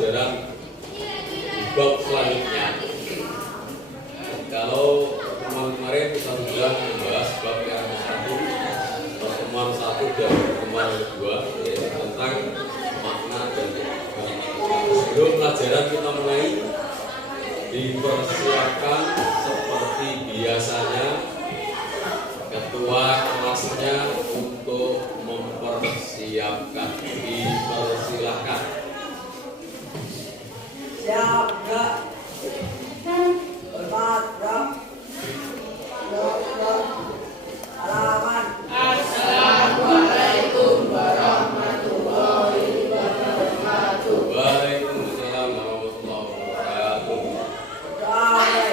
pelajaran bab selanjutnya. Kalau pertemuan kemarin kita sudah membahas bab yang satu, pertemuan satu dan pertemuan kedua, yaitu tentang makna dan sebelum pelajaran kita mulai, dipersiapkan seperti biasanya ketua kelasnya untuk mempersiapkan. Dipersilahkan. Siap, Kak. Hormat, Bro. Halaman. Assalamualaikum warahmatullahi wabarakatuh. Waalaikumsalam warahmatullahi wabarakatuh. Damai.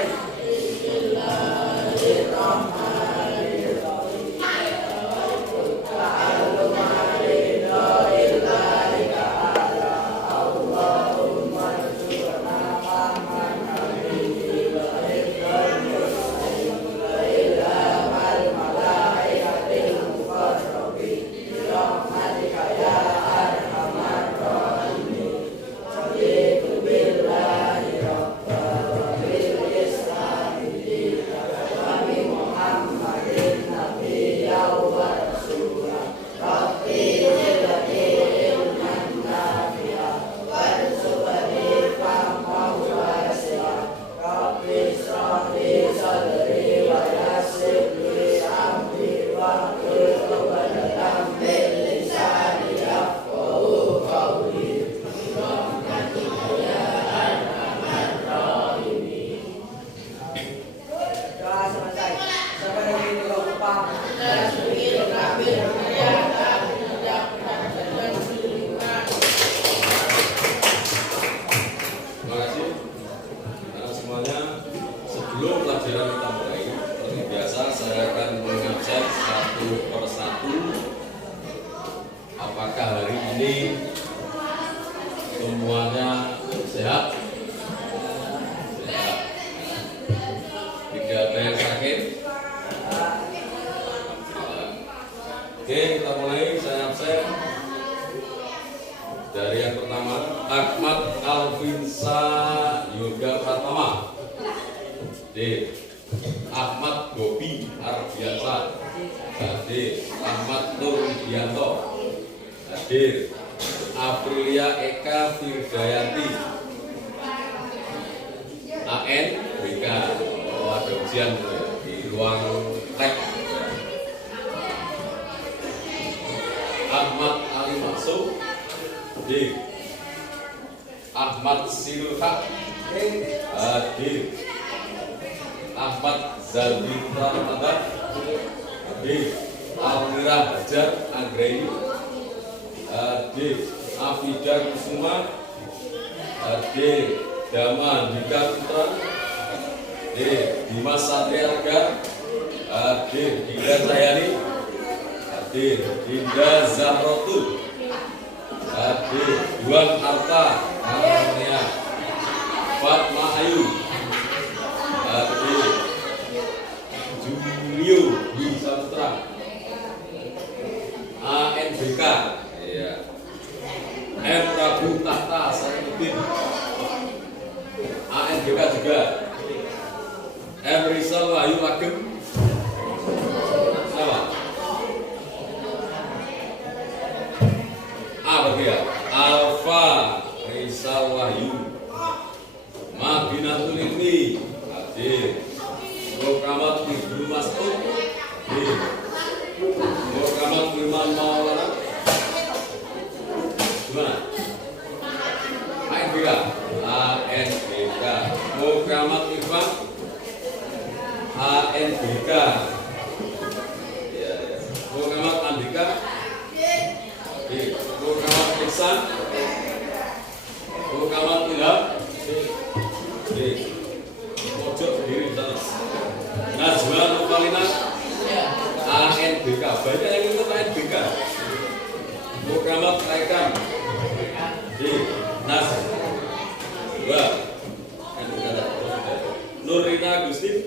Nurina Agustin,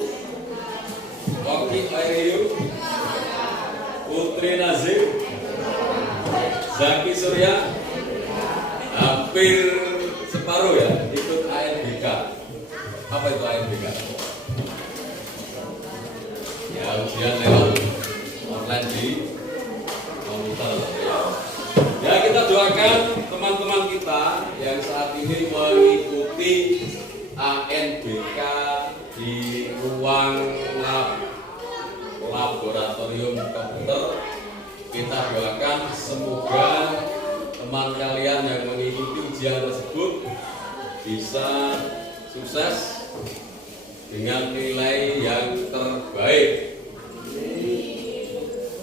Waki Airiyu, Putri Nazir, Zaki Surya, hampir separuh silakan teman-teman kita yang saat ini mengikuti ANBK di ruang laboratorium komputer. Kita doakan semoga teman kalian yang mengikuti ujian tersebut bisa sukses dengan nilai yang terbaik.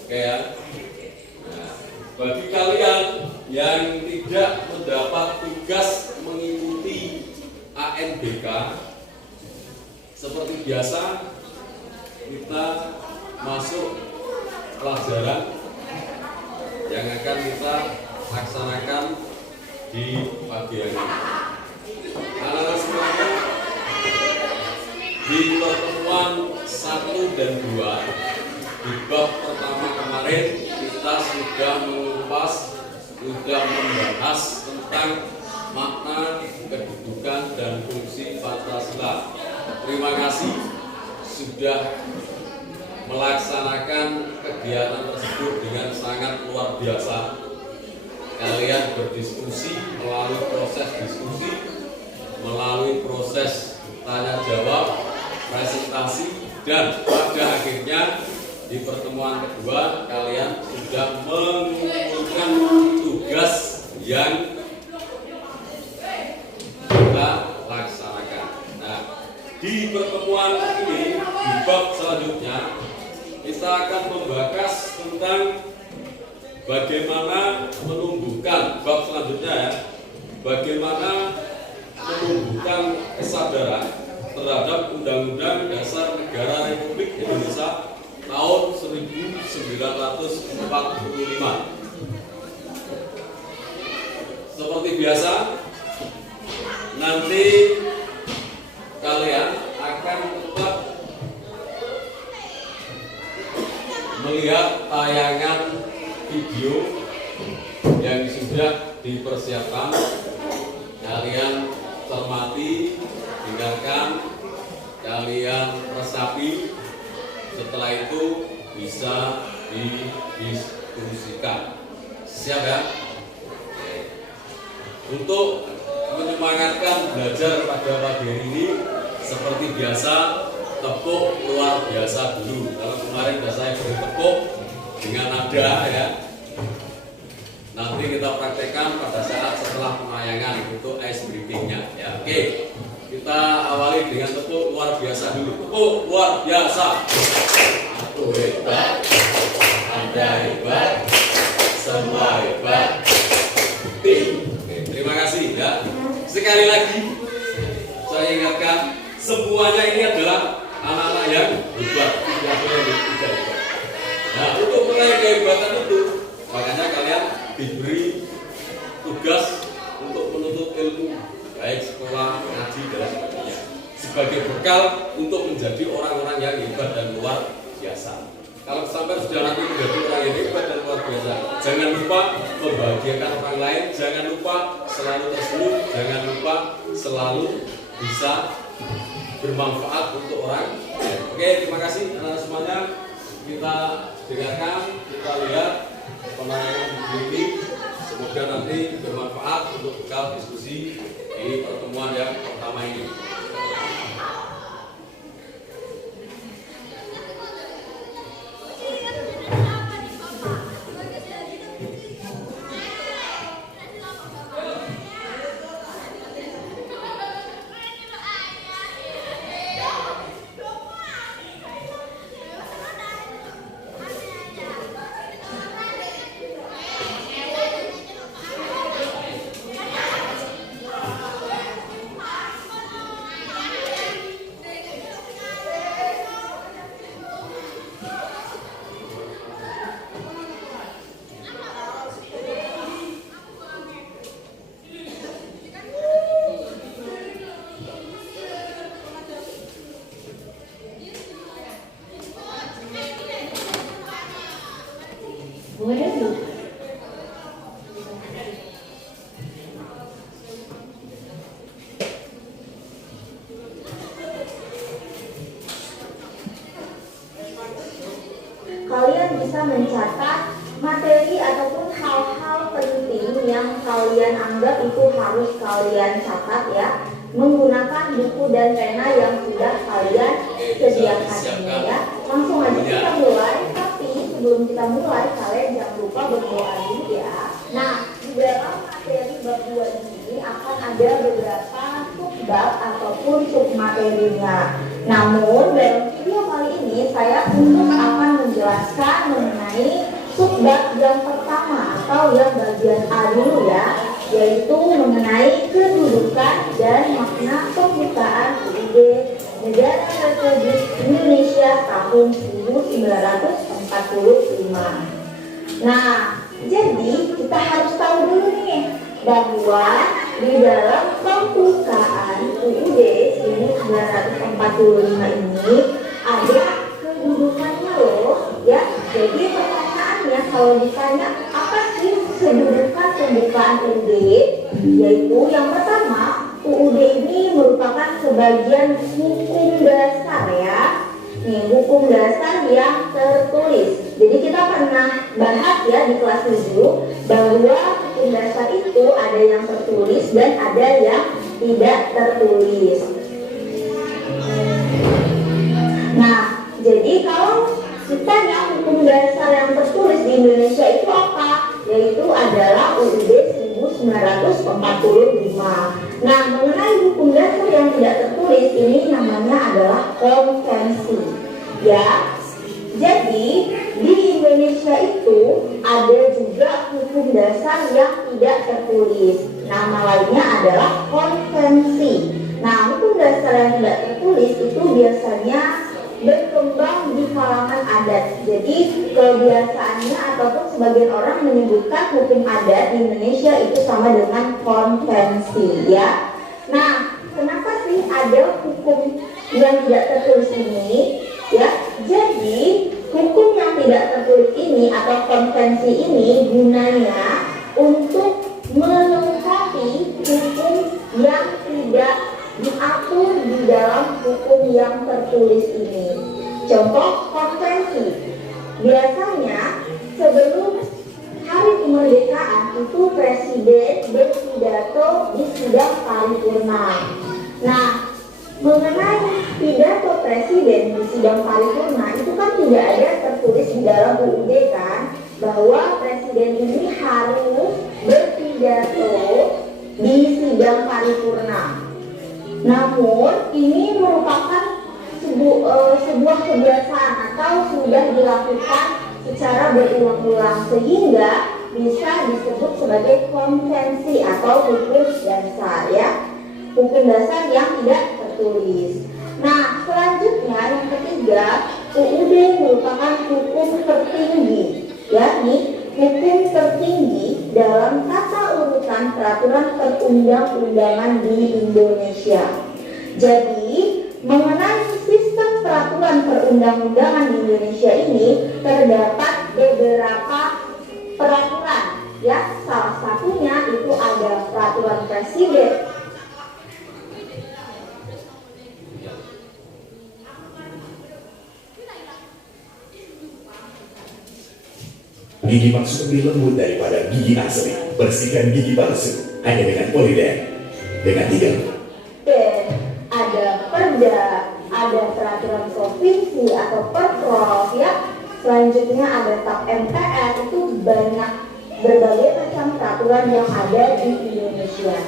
Oke ya. Nah, bagi kalian yang tidak mendapat tugas mengikuti ANBK, seperti biasa kita masuk pelajaran yang akan kita laksanakan di pagi hari ini. Anak-anak semuanya, di pertemuan 1 dan 2 di bab pertama kemarin kita sudah mengupas, sudah membahas tentang makna, kedudukan, dan fungsi Pancasila. Terima kasih sudah melaksanakan kegiatan tersebut dengan sangat luar biasa. Kalian berdiskusi melalui proses diskusi, melalui proses tanya jawab, presentasi, dan pada akhirnya di pertemuan kedua kalian sudah mengumpulkan tugas yang kita laksanakan. Nah, di pertemuan ini, di bab selanjutnya kita akan membahas tentang bagaimana menumbuhkan, bab selanjutnya ya, bagaimana menumbuhkan kesadaran terhadap Undang-Undang Dasar Negara Republik Indonesia tahun 1945. Seperti biasa, nanti kalian akan tetap melihat tayangan video yang sudah dipersiapkan. Kalian cermati, dengarkan, kalian resapi. Setelah itu bisa didiskusikan. Siap ya? Untuk menyemangatkan belajar pada pagi hari ini, seperti biasa, tepuk luar biasa dulu. Kalau kemarin sudah saya beri tepuk dengan nada ya. Nanti kita praktekkan pada saat setelah penayangan untuk ice breathing-nya ya. Oke. Kita awali dengan tepuk luar biasa dulu. Tepuk luar biasa. Aku hebat, Anda hebat, semua hebat. Oke, terima kasih ya. Sekali lagi saya ingatkan, semuanya ini adalah anak-anak yang hebat, tidak boleh tidak hebat. Nah, untuk meraih kehebatan itu, makanya kalian diberi tugas untuk menuntut ilmu, baik sekolah, ngaji, dan sebagainya, sebagai bekal untuk menjadi orang-orang yang hebat dan luar biasa. Kalau sampai sudah nanti menjadi orang yang hebat dan luar biasa, jangan lupa membahagiakan orang lain, jangan lupa selalu tersenyum, jangan lupa selalu bisa bermanfaat untuk orang lain. Oke, terima kasih anak-anak semuanya. Kita dengarkan, kita lihat penayangan video ini. Semoga nanti bermanfaat untuk bekal diskusi di pertemuan yang pertama ini. kalian anggap itu harus kalian catat ya, menggunakan buku dan pena yang sudah kalian sediakan ini ya. Langsung aja kita mulai, tapi sebelum kita mulai kalian jangan lupa berdoa dulu ya. Nah, di dalam materi bab 2 ini akan ada beberapa subbab ataupun submaterinya. Namun dalam video kali ini saya akan menjelaskan mengenai subbab yang pertama atau yang bagian A dulu ya, yaitu mengenai kedudukan dan makna pembukaan UUD Negara Republik Indonesia tahun 1945. Nah, jadi kita harus tahu dulu nih bahwa di dalam pembukaan UUD 1945 ini ada kedudukannya loh ya. Jadi pertanyaannya kalau ditanya apa sih kedudukan pembukaan UUD, yaitu yang pertama, UUD ini merupakan sebagian hukum dasar ya. Nih, hukum dasar yang tertulis. Jadi kita pernah bahas ya di kelas 7 bahwa hukum dasar itu ada yang tertulis dan ada yang tidak tertulis. Nah, jadi kalau ditanya hukum dasar yang tertulis di Indonesia itu apa? Yaitu adalah UUD 1945. Nah, mengenai hukum dasar yang tidak tertulis ini namanya adalah konvensi. Ya, jadi di Indonesia itu ada juga hukum dasar yang tidak tertulis. Nama lainnya adalah konvensi. Nah, hukum dasar yang tidak tertulis itu biasanya berkembang di kalangan adat. Jadi kebiasaannya ataupun sebagian orang menyebutkan hukum adat di Indonesia itu sama dengan konvensi ya. Nah, kenapa sih ada hukum yang tidak tertulis ini ya? Jadi hukum yang tidak tertulis ini atau konvensi ini gunanya untuk melengkapi hukum yang tidak diatur di dalam hukum yang tertulis ini. Contoh konvensi. Biasanya sebelum hari kemerdekaan itu presiden berpidato di sidang paripurna. Nah, mengenai pidato presiden di sidang paripurna itu kan tidak ada tertulis di dalam UUD kan, bahwa presiden ini harus berpidato di sidang paripurna. Namun ini merupakan sebuah kebiasaan atau sudah dilakukan secara berulang-ulang sehingga bisa disebut sebagai konvensi atau hukum dasar ya, hukum dasar yang tidak tertulis. Nah, selanjutnya yang ketiga, UUD merupakan hukum tertinggi, yakni hukum tertinggi dalam tata urutan peraturan perundang-undangan di Indonesia. Jadi, mengenai sistem peraturan perundang-undangan di Indonesia ini terdapat beberapa peraturan ya. Salah satunya itu ada peraturan presiden. Gigi palsu lebih lembut daripada gigi asli. Bersihkan gigi palsu hanya dengan Polident. Dengan 3. Dan ada perda, ada peraturan provinsi atau perpres ya. Selanjutnya ada TAP MPR. Itu banyak berbagai macam peraturan yang ada di Indonesia.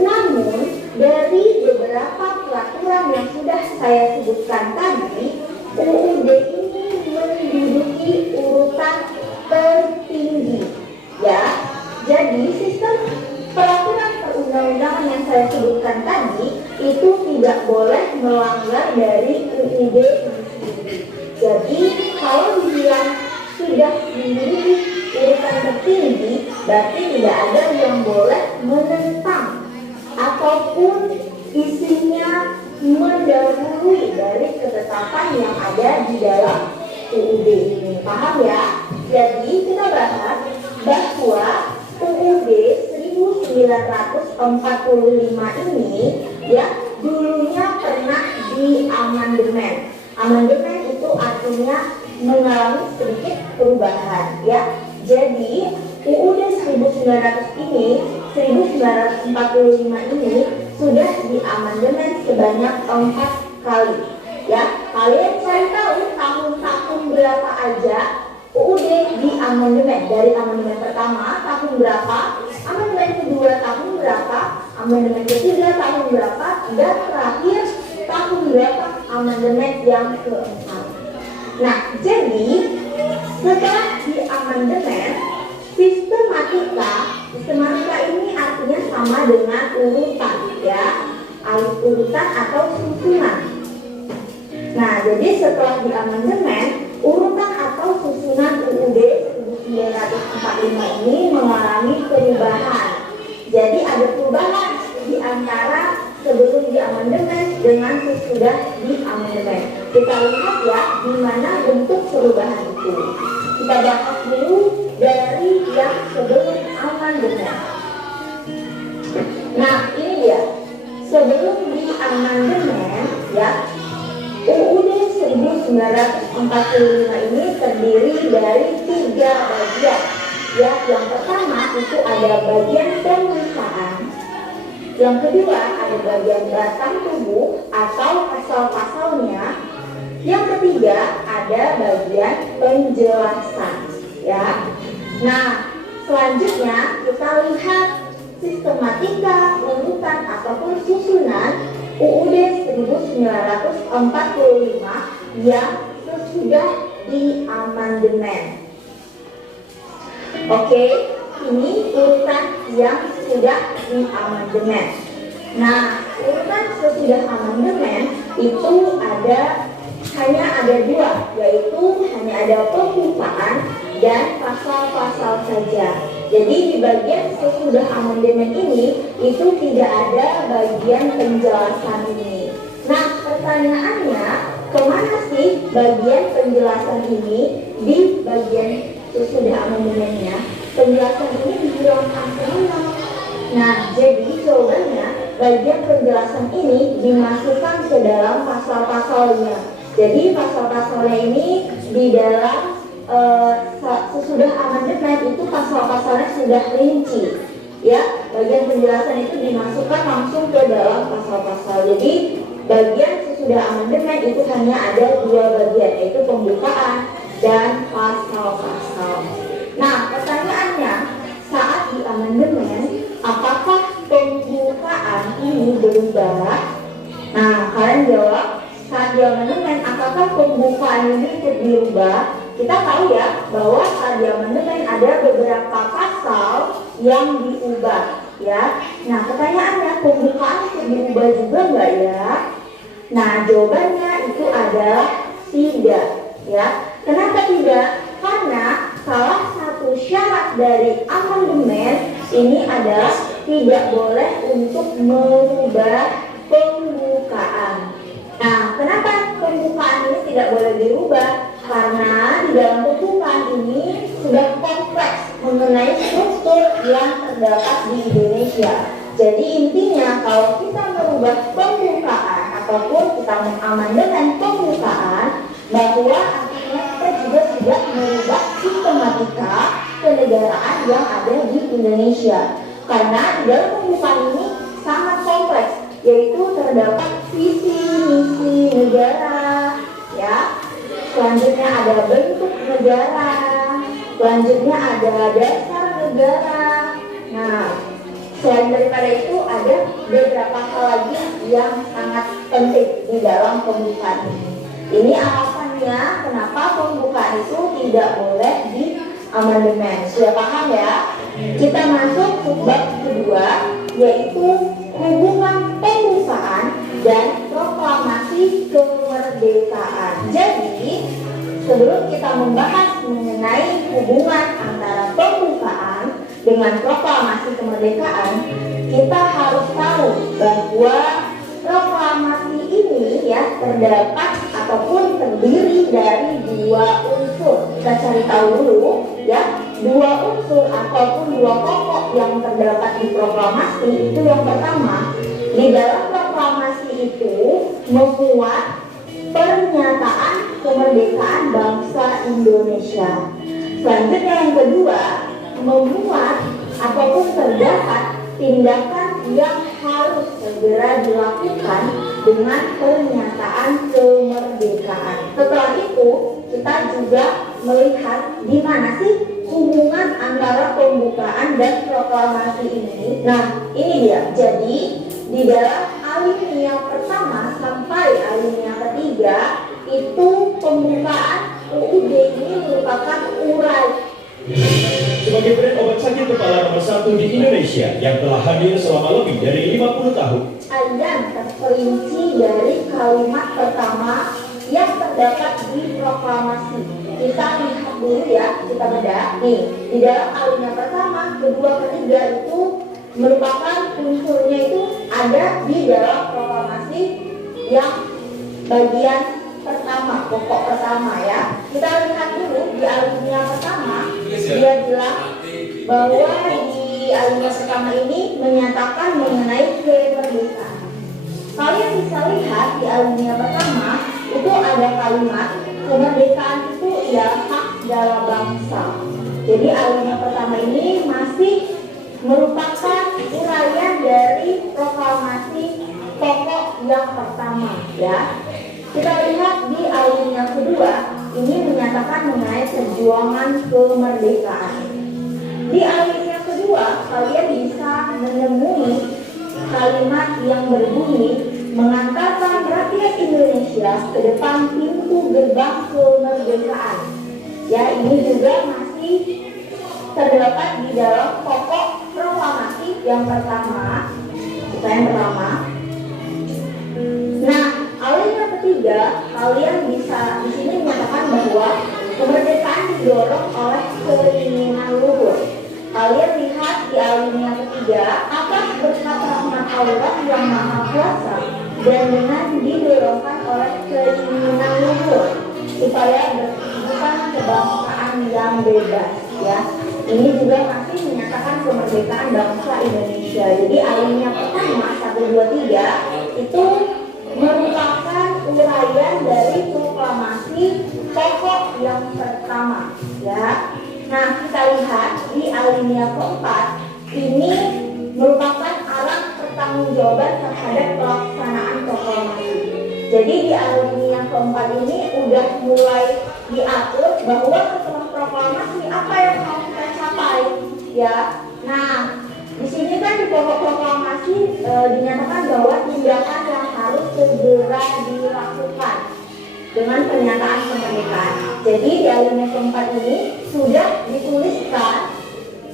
Namun dari beberapa peraturan yang sudah saya sebutkan tadi, UUD ini menduduki urutan tertinggi ya. Jadi sistem peraturan perundang-undangan yang saya sebutkan tadi itu tidak boleh melanggar dari UUD ini sendiri. Jadi kalau dibilang sudah memiliki urutan tertinggi, berarti tidak ada yang boleh menentang ataupun isinya mendahului dari ketetapan yang ada di dalam UUD ini. Paham ya? Jadi kita bahas bahwa UUD 1945 ini ya dulunya pernah diamandemen. Amandemen itu artinya mengalami sedikit perubahan ya. Jadi UUD 1900 ini 1945 ini sudah diamandemen sebanyak 4 kali. Ya, kalian cari tahu tahun-tahun berapa aja UUD diamandemen. Dari amandemen pertama tahun berapa, amandemen kedua tahun berapa, amandemen ketiga tahun berapa, dan terakhir tahun berapa amandemen yang keempat. Nah, jadi setelah diamandemen, sistematika ini artinya sama dengan urutan, ya, urutan atau susunan. Nah, jadi setelah diamandemen, urutan atau susunan UUD 1945 ini mengalami perubahan. Jadi ada perubahan di antara sebelum diamandemen dengan sesudah diamandemen. Kita lihat ya, di mana bentuk perubahan itu. Kita bahas dulu dari yang sebelum amandemen. Nah, ini dia. Sebelum diamandemen, ya, UUD 1945 ini terdiri dari 3 bagian. Ya, yang pertama itu ada bagian pembukaan. Yang kedua ada bagian batang tubuh atau pasal-pasalnya. Yang ketiga ada bagian penjelasan. Ya. Nah, selanjutnya kita lihat sistematika, urutan ataupun susunan UUD 1945 yang sesudah diamandemen. Oke, ini urutan yang sudah diamandemen. Nah, urutan sesudah amandemen itu hanya ada 2, yaitu hanya ada pembukaan dan pasal-pasal saja. Jadi di bagian sesudah amandemen ini itu tidak ada bagian penjelasan ini. Nah, pertanyaannya, kemana sih bagian penjelasan ini di bagian sesudah amandemennya? Penjelasan ini dihilangkan kemana? Nah, jadi jawabannya, bagian penjelasan ini dimasukkan ke dalam pasal-pasalnya. Jadi pasal-pasalnya ini di dalam sesudah amandemen itu pasal-pasalnya sudah rinci. Ya, bagian penjelasan itu dimasukkan langsung ke dalam pasal-pasal. Jadi bagian sesudah amandemen itu hanya ada 2 bagian, yaitu pembukaan dan pasal-pasal. Nah, pertanyaannya, saat di amandemen, apakah pembukaan ini berubah? Nah, kalian jawab, saat di amandemen, apakah pembukaan ini berubah? Kita tahu ya bahwa saat di amandemen ada beberapa pasal yang diubah, ya. Nah, pertanyaannya, pembukaan itu diubah juga nggak ya? Nah, jawabannya itu adalah tidak, ya. Kenapa tidak? Karena salah satu syarat dari amandemen ini adalah tidak boleh untuk merubah pembukaan. Nah, kenapa pembukaan ini tidak boleh dirubah? Karena di dalam pembukaan ini sudah kompleks mengenai struktur yang terdapat di Indonesia. Jadi intinya kalau kita merubah pembukaan ataupun kita mengamandemen pembukaan, bahwa artinya kita juga sudah merubah sistematika kenegaraan yang ada di Indonesia. Karena di dalam pembukaan ini sangat kompleks, yaitu terdapat visi misi negara, ya. Selanjutnya ada bentuk negara, selanjutnya ada dasar negara. Nah, selain daripada itu ada beberapa hal lagi yang sangat penting di dalam pembukaan ini. Ini alasannya kenapa pembukaan itu tidak boleh di amandemen. Sudah paham ya? Kita masuk ke bab kedua, yaitu hubungan pembukaan dan proklamasi kemerdekaan. Jadi, sebelum kita membahas mengenai hubungan antara pembukaan dengan proklamasi kemerdekaan, kita harus tahu bahwa proklamasi ini ya terdapat ataupun terdiri dari 2 unsur. Kita cari tahu dulu ya, 2 unsur ataupun 2 pokok yang terdapat di proklamasi itu. Yang pertama, di dalam proklamasi itu memuat pernyataan kemerdekaan bangsa Indonesia. Selanjutnya yang kedua, memuat ataupun terdapat tindakan yang harus segera dilakukan dengan pernyataan kemerdekaan. Setelah itu, kita juga melihat di mana sih hubungan antara pembukaan dan proklamasi ini. Nah, ini dia. Jadi, di dalam alinea pertama sampai alinea ketiga itu pembukaan UUD ini merupakan urai. Sebagai brand obat sakit kepala nomor 1 di Indonesia yang telah hadir selama lebih dari 50 tahun, Ayat terperinci dari kalimat pertama yang terdapat di proklamasi. Kita lihat dulu ya, kita bedah. Nih, di dalam alinea pertama, kedua, ketiga itu merupakan unsurnya itu ada di dalam proklamasi yang bagian pertama, pokok pertama ya. Kita lihat dulu di alinea pertama, dia bilang bahwa di alinea pertama ini menyatakan mengenai kemerdekaan. Kalian bisa lihat di alinea pertama itu ada kalimat kemerdekaan itu ya hak segala bangsa. Jadi alinea pertama ini masih merupakan uraian dari proklamasi pokok yang pertama ya. Kita lihat di alinea kedua ini menyatakan mengenai perjuangan kemerdekaan. Di alinea kedua kalian bisa menemui kalimat yang berbunyi mengantarkan rakyat Indonesia ke depan pintu gerbang kemerdekaan. Ya, ini juga masih terdapat di dalam pokok proklamasi yang pertama. Yang pertama. Nah, alinea ketiga, kalian bisa di sini menyatakan bahwa kemerdekaan didorong oleh keinginan luhur. Kalian lihat di alinea ketiga, atas berkat rahmat Allah yang Maha Kuasa dan dengan didorongkan oleh keinginan luhur supaya berkehidupan kebangsaan yang bebas ya. Ini juga masih menyatakan kemerdekaan bangsa Indonesia. Jadi alinea pertama 1, 2, 3 itu merupakan uraian dari proklamasi pokok yang pertama ya. Nah, kita lihat di alinea keempat ini merupakan arah pertanggungjawaban terhadap pelaksanaan proklamasi. Jadi di alinea keempat ini udah mulai diatur bahwa setelah proklamasi apa yang harus kita capai ya. Nah, di sini kan di pokok proklamasi dinyatakan bahwa tindakan yang harus segera dilakukan dengan pernyataan kemerdekaan. Jadi di alinea keempat ini sudah dituliskan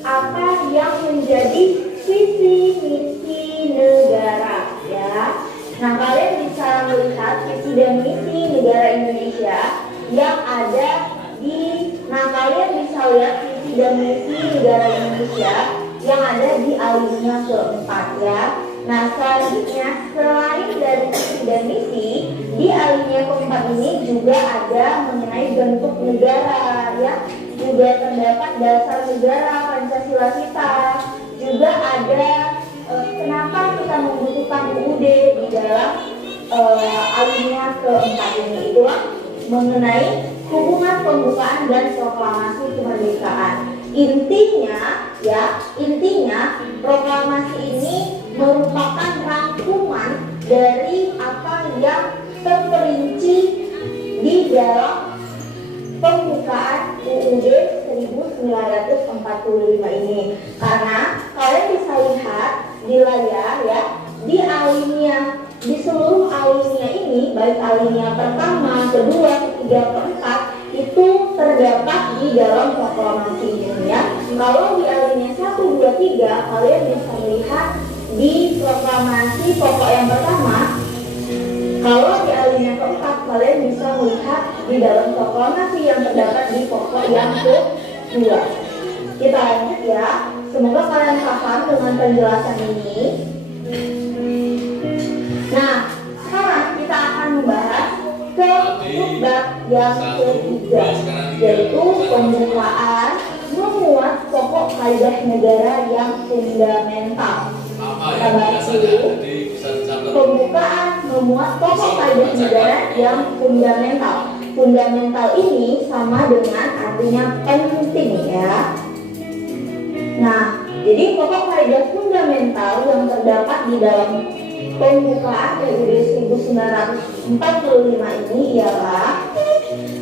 apa yang menjadi visi misi negara ya. Nah, kalian bisa melihat visi dan misi negara Indonesia yang ada di. Nah, kalian bisa lihat visi dan misi negara Indonesia yang ada di alinea keempat ya. Nah, selanjutnya selain dari visi dan misi, di alinea keempat ini juga ada mengenai bentuk negara ya. Juga terdapat dasar negara Pancasila kita. Juga ada kenapa kita membutuhkan UUD di dalam alinea keempat ini. Itulah mengenai hubungan pembukaan dan proklamasi kemerdekaan. Intinya proklamasi ini merupakan rangkuman dari apa yang terperinci di dalam pembukaan UUD 1945 ini. Karena kalian bisa lihat di layar ya, di seluruh alinea ini, baik alinea pertama, kedua, ketiga, keempat itu terdapat di dalam proklamasi ini ya. Kalau di alinea 1, 2, 3 kalian bisa melihat di proklamasi pokok yang pertama. Kalau di alinea keempat kalian bisa melihat di dalam proklamasi yang terdapat di pokok yang kedua. Kita lanjut ya. Semoga kalian paham dengan penjelasan ini. Nah, sekarang kita akan membahas ke bab yang ketiga, yaitu pembukaan memuat pokok kaidah negara yang fundamental. Kita bahas dulu. Pembukaan memuat pokok kaidah negara yang fundamental. Fundamental ini sama dengan artinya penting ya. Nah, jadi pokok kaidah fundamental yang terdapat di dalam pembukaan UUD 1945 ini ialah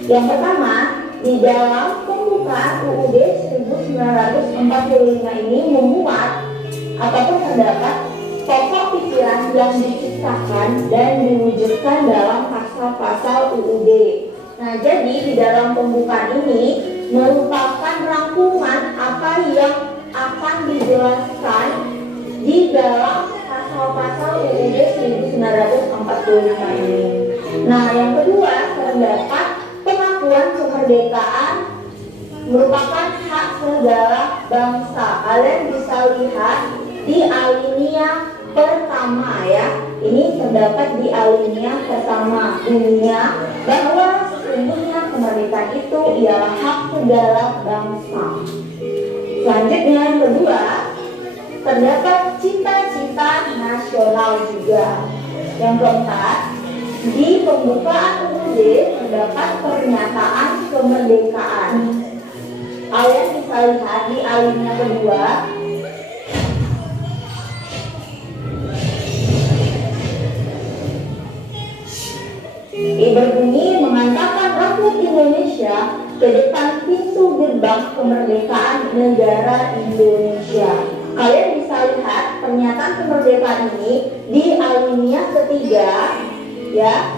yang pertama, di dalam pembukaan UUD 1945 ini memuat ataupun terdapat pokok pikiran yang diciptakan dan diwujudkan dalam pasal-pasal UUD. Nah, jadi di dalam pembukaan ini merupakan rangkuman apa yang akan dijelaskan di dalam pasal-pasal UUD 1945 ini. Nah, yang kedua terdapat pengakuan kemerdekaan merupakan hak segala bangsa. Kalian bisa lihat di alinea pertama ya. Ini terdapat di alinea pertama dunia bahwa sesungguhnya kemerdekaan itu ialah hak segala bangsa. Selanjutnya yang kedua terdapat cita-cita nasional juga. Yang keempat, di pembukaan UUD terdapat pernyataan kemerdekaan. Kalian bisa lihat di alinea kedua. Berbunyi mengatakan rakyat Indonesia ke depan pintu gerbang kemerdekaan negara Indonesia. Kalian bisa lihat pernyataan kemerdekaan ini di alinea ketiga ya,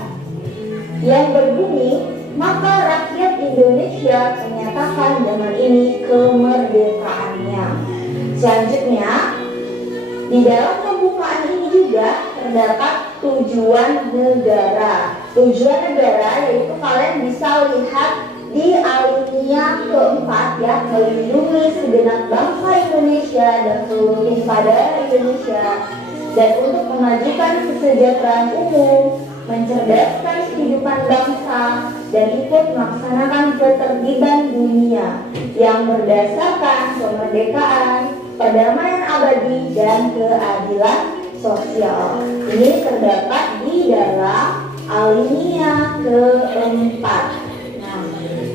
yang berbunyi maka rakyat Indonesia menyatakan dengan ini kemerdekaannya. Selanjutnya di dalam pembukaan ini juga terdapat tujuan negara. Tujuan negara yaitu kalian bisa lihat di alinea keempat ya, melindungi segenap bangsa Indonesia dan seluruh tumpah Indonesia, dan untuk memajukan kesejahteraan umum, mencerdaskan kehidupan bangsa, dan ikut melaksanakan ketertiban dunia yang berdasarkan kemerdekaan, perdamaian abadi, dan keadilan sosial. Ini terdapat di dalam alinea keempat. Nah,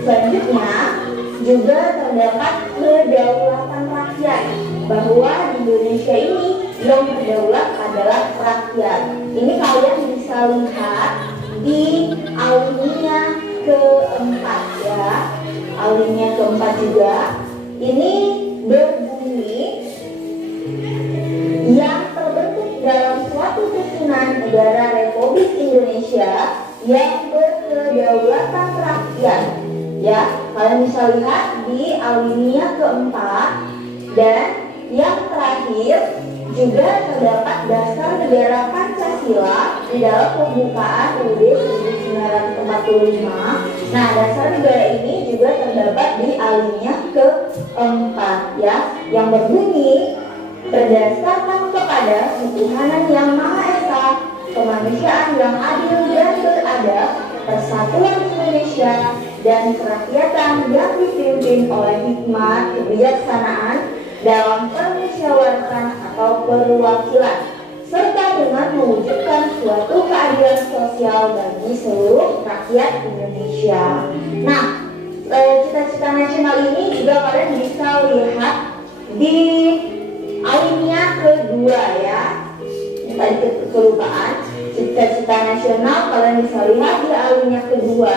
selanjutnya juga terdapat kedaulatan rakyat, bahwa di Indonesia ini yang berdaulat adalah rakyat. Ini kalian bisa lihat di alinea keempat ya. Alinea keempat juga ini berbunyi yang terbentuk dalam suatu susunan negara Republik Indonesia yang berkedaulatan rakyat ya. Kalian bisa lihat di alinea keempat. Dan yang terakhir juga terdapat dasar negara Pancasila di dalam pembukaan UUD 1945. Nah, dasar negara ini juga terdapat di alinea keempat ya, yang berbunyi berdasarkan kepada ketuhanan yang Maha Esa, kemanusiaan yang adil dan beradab, persatuan Indonesia, dan kerakyatan yang dipimpin oleh hikmat kebijaksanaan dalam permusyawaratan atau perwakilan, serta dengan mewujudkan suatu keadilan sosial bagi seluruh rakyat Indonesia. Nah, cita-cita nasional ini juga kalian bisa lihat di alinea kedua ya. Ini tadi kelupaan. Cita-cita nasional kalian bisa lihat di alinea kedua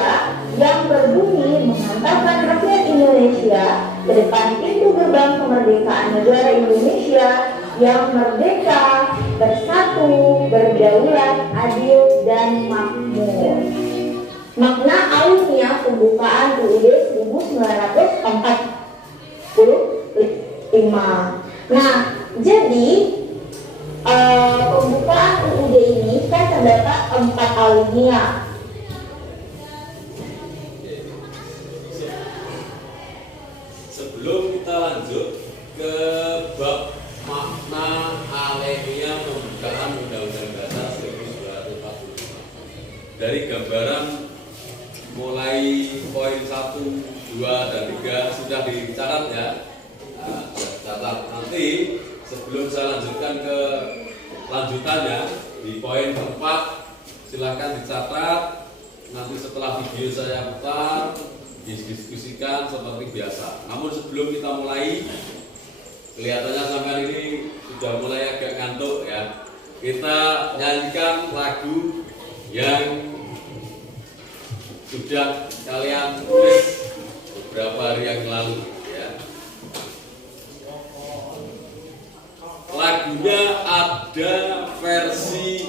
yang berbunyi menghantarkan rakyat Indonesia ke depan pintu gerbang kemerdekaan negara Indonesia yang merdeka, bersatu, berdaulat, adil, dan makmur. Makna alinea pembukaan UUD 1945. Nah, jadi pembukaan UUD ini kan terdapat 4 alinea. Sebelum kita lanjut ke bab makna alinea pembukaan Undang-Undang Dasar 1945, dari gambaran mulai poin 1, 2, dan 3 sudah dicatat ya. Nah, catat. Nanti sebelum saya lanjutkan ke lanjutannya di poin keempat, silahkan dicatat. Nanti setelah video saya putar, didiskusikan seperti biasa. Namun sebelum kita mulai, kelihatannya sampai ini sudah mulai agak ngantuk ya. Kita nyanyikan lagu yang sudah kalian tulis beberapa hari yang lalu ya. Lagunya ada versi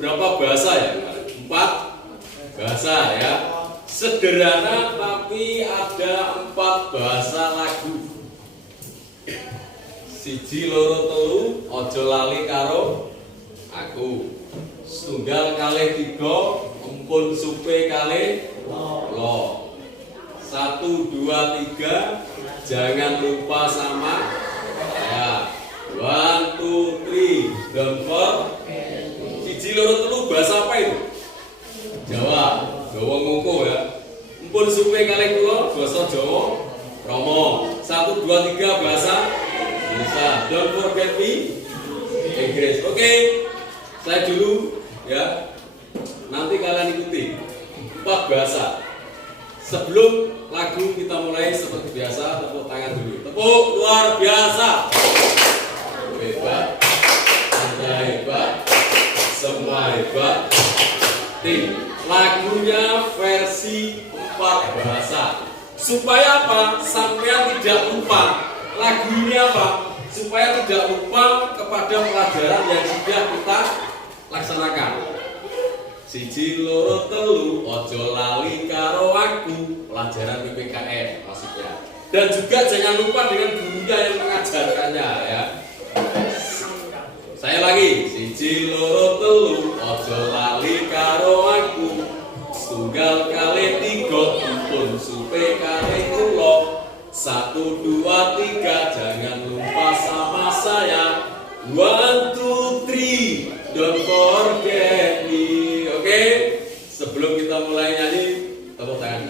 berapa bahasa ya? 4 bahasa ya. Sederhana tapi ada 4 bahasa lagu. Siji loro telu ojo lali karo aku. Setunggal kalih tiga empun supe kalih lo. 1 2 3 jangan lupa sama saya. 1 2 3 don't forget. Siji loro telu bahasa apa itu? Jawa, Jawa ngoko ya. Empun supe kalih kula basa Jawa Romo. 1 2 3 bahasa bisa. Don't forget me Inggris. Oke, saya dulu ya. Nanti kalian ikuti 4 bahasa. Sebelum lagu kita mulai seperti biasa, tepuk tangan dulu. Tepuk luar biasa. Hebat, Anda hebat, semua hebat. Tim, lagunya versi 4 bahasa. Supaya apa? Sampai tidak lupa. Lagunya apa? Supaya tidak lupa kepada pelajaran yang sudah kita laksanakan. Siji loro telu ojo lali karo aku, pelajaran PPKN maksudnya. Dan juga jangan lupa dengan gurunya yang mengajarkannya ya. Saya lagi, siji loro telu ojo lali karo aku, setunggal kali tiga empun supe kali kula. 1 2 3 jangan lupa sama saya. 1 2 3 don't forget me. Oke, sebelum kita mulai nyanyi, tepuk tangan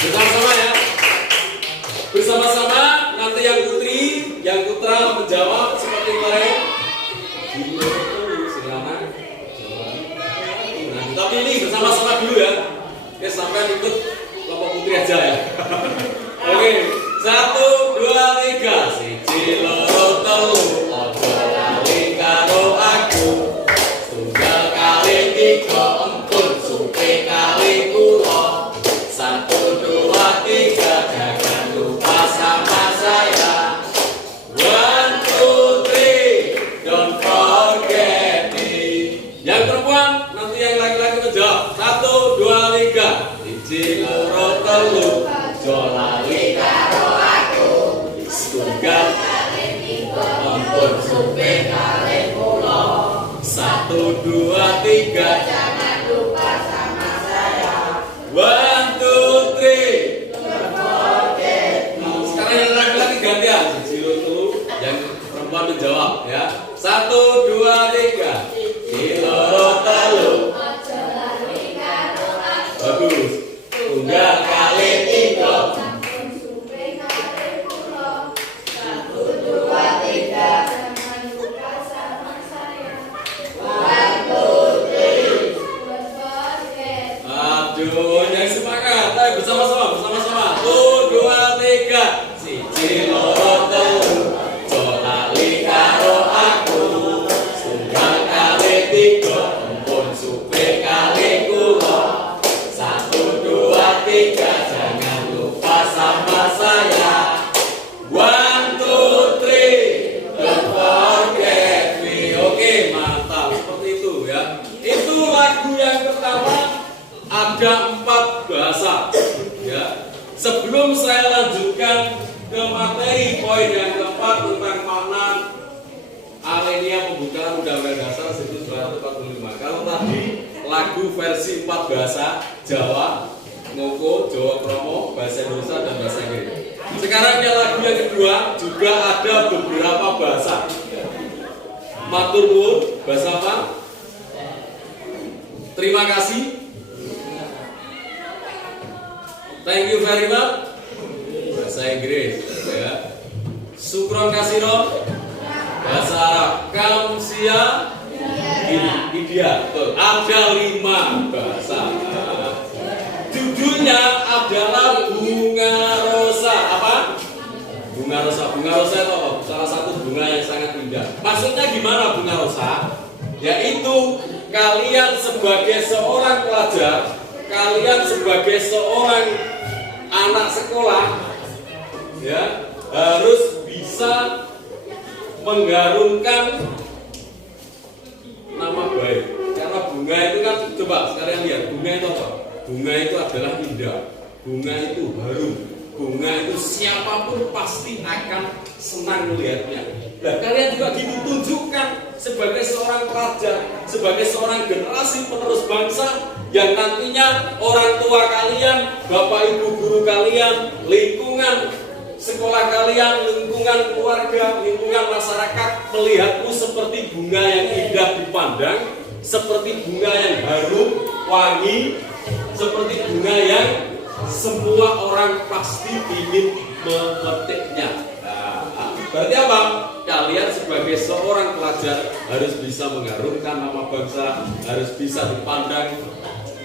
bersama-sama ya. Bersama-sama nanti yang putri, yang putra menjawab seperti kemarin. Silakan. Nah, tapi ini bersama-sama dulu ya. Oke, sampai ikut kelompok putri aja ya. Oke, 1 2 3 siji loro telu ojo lali karo aku, setunggal kali tiga empun supe kali kula. 1 2 3 jangan lupa sama saya. 1 2 3 don't forget me. Yang perempuan nanti yang laki-laki menjawab. 1 2 3 siji loro telu ojo lali karo aku, setunggal kali tiga empun supe kali kula. 1 2 3 jangan lupa sama saya. 1 2 3 don't forget me. Sekarang yang laki-laki gantian. Siji loro telu yang perempuan menjawab ya. 1 2 3 siji loro telu ojo lali karo aku. Bagus. Tunggal kali tiga empun supe kali kula. 1 2 3 jangan lupa sama saya. 1 2 3 don't forget. Aduh, yang semangat. Ayo bersama-sama. 1 2 3 siji loro telu ojo lali karo aku, setunggal kali tiga empun supe kali kula. 1 2 3 jangan lupa sama saya. 1 2 3 don't forget me. Oke, mantap. Seperti itu ya. Itu lagu yang pertama, ada 4 bahasa ya. Sebelum saya lanjutkan ke materi poin yang keempat tentang makna alinea pembukaan Undang-Undang Dasar 1945. Kalau tadi lagu versi 4 bahasa, Jawa, Ngoko, Jawa Kromo, bahasa Indonesia dan bahasa Inggris. Sekarang yang lagu yang kedua juga ada beberapa bahasa. Matur nuwun, bahasa apa? Terima kasih. Thank you very much. Bahasa Inggris ya. Sukron kasiro. Bahasa Arab. Kamsia. India. Betul. Ada 5 bahasa. Judulnya adalah Bunga Rosa. Apa? Bunga bunga rosa. Bunga rosa itu apa? Salah satu bunga yang sangat indah. Maksudnya gimana bunga rosa? Yaitu kalian sebagai seorang pelajar, kalian sebagai seorang anak sekolah, ya harus bisa mengharumkan nama baik. Karena bunga itu kan, coba sekalian lihat, bunga itu apa? Bunga itu adalah indah, bunga itu harum, bunga itu siapapun pasti akan senang melihatnya. Nah, kalian juga ditunjukkan sebagai seorang pelajar, sebagai seorang generasi penerus bangsa yang nantinya orang tua kalian, bapak ibu guru kalian, lingkungan sekolah kalian, lingkungan keluarga, lingkungan masyarakat melihatmu seperti bunga yang indah dipandang, seperti bunga yang harum, wangi, seperti bunga yang semua orang pasti ingin memetiknya. Nah, berarti apa? Kalian sebagai seorang pelajar harus bisa mengharumkan nama bangsa, harus bisa dipandang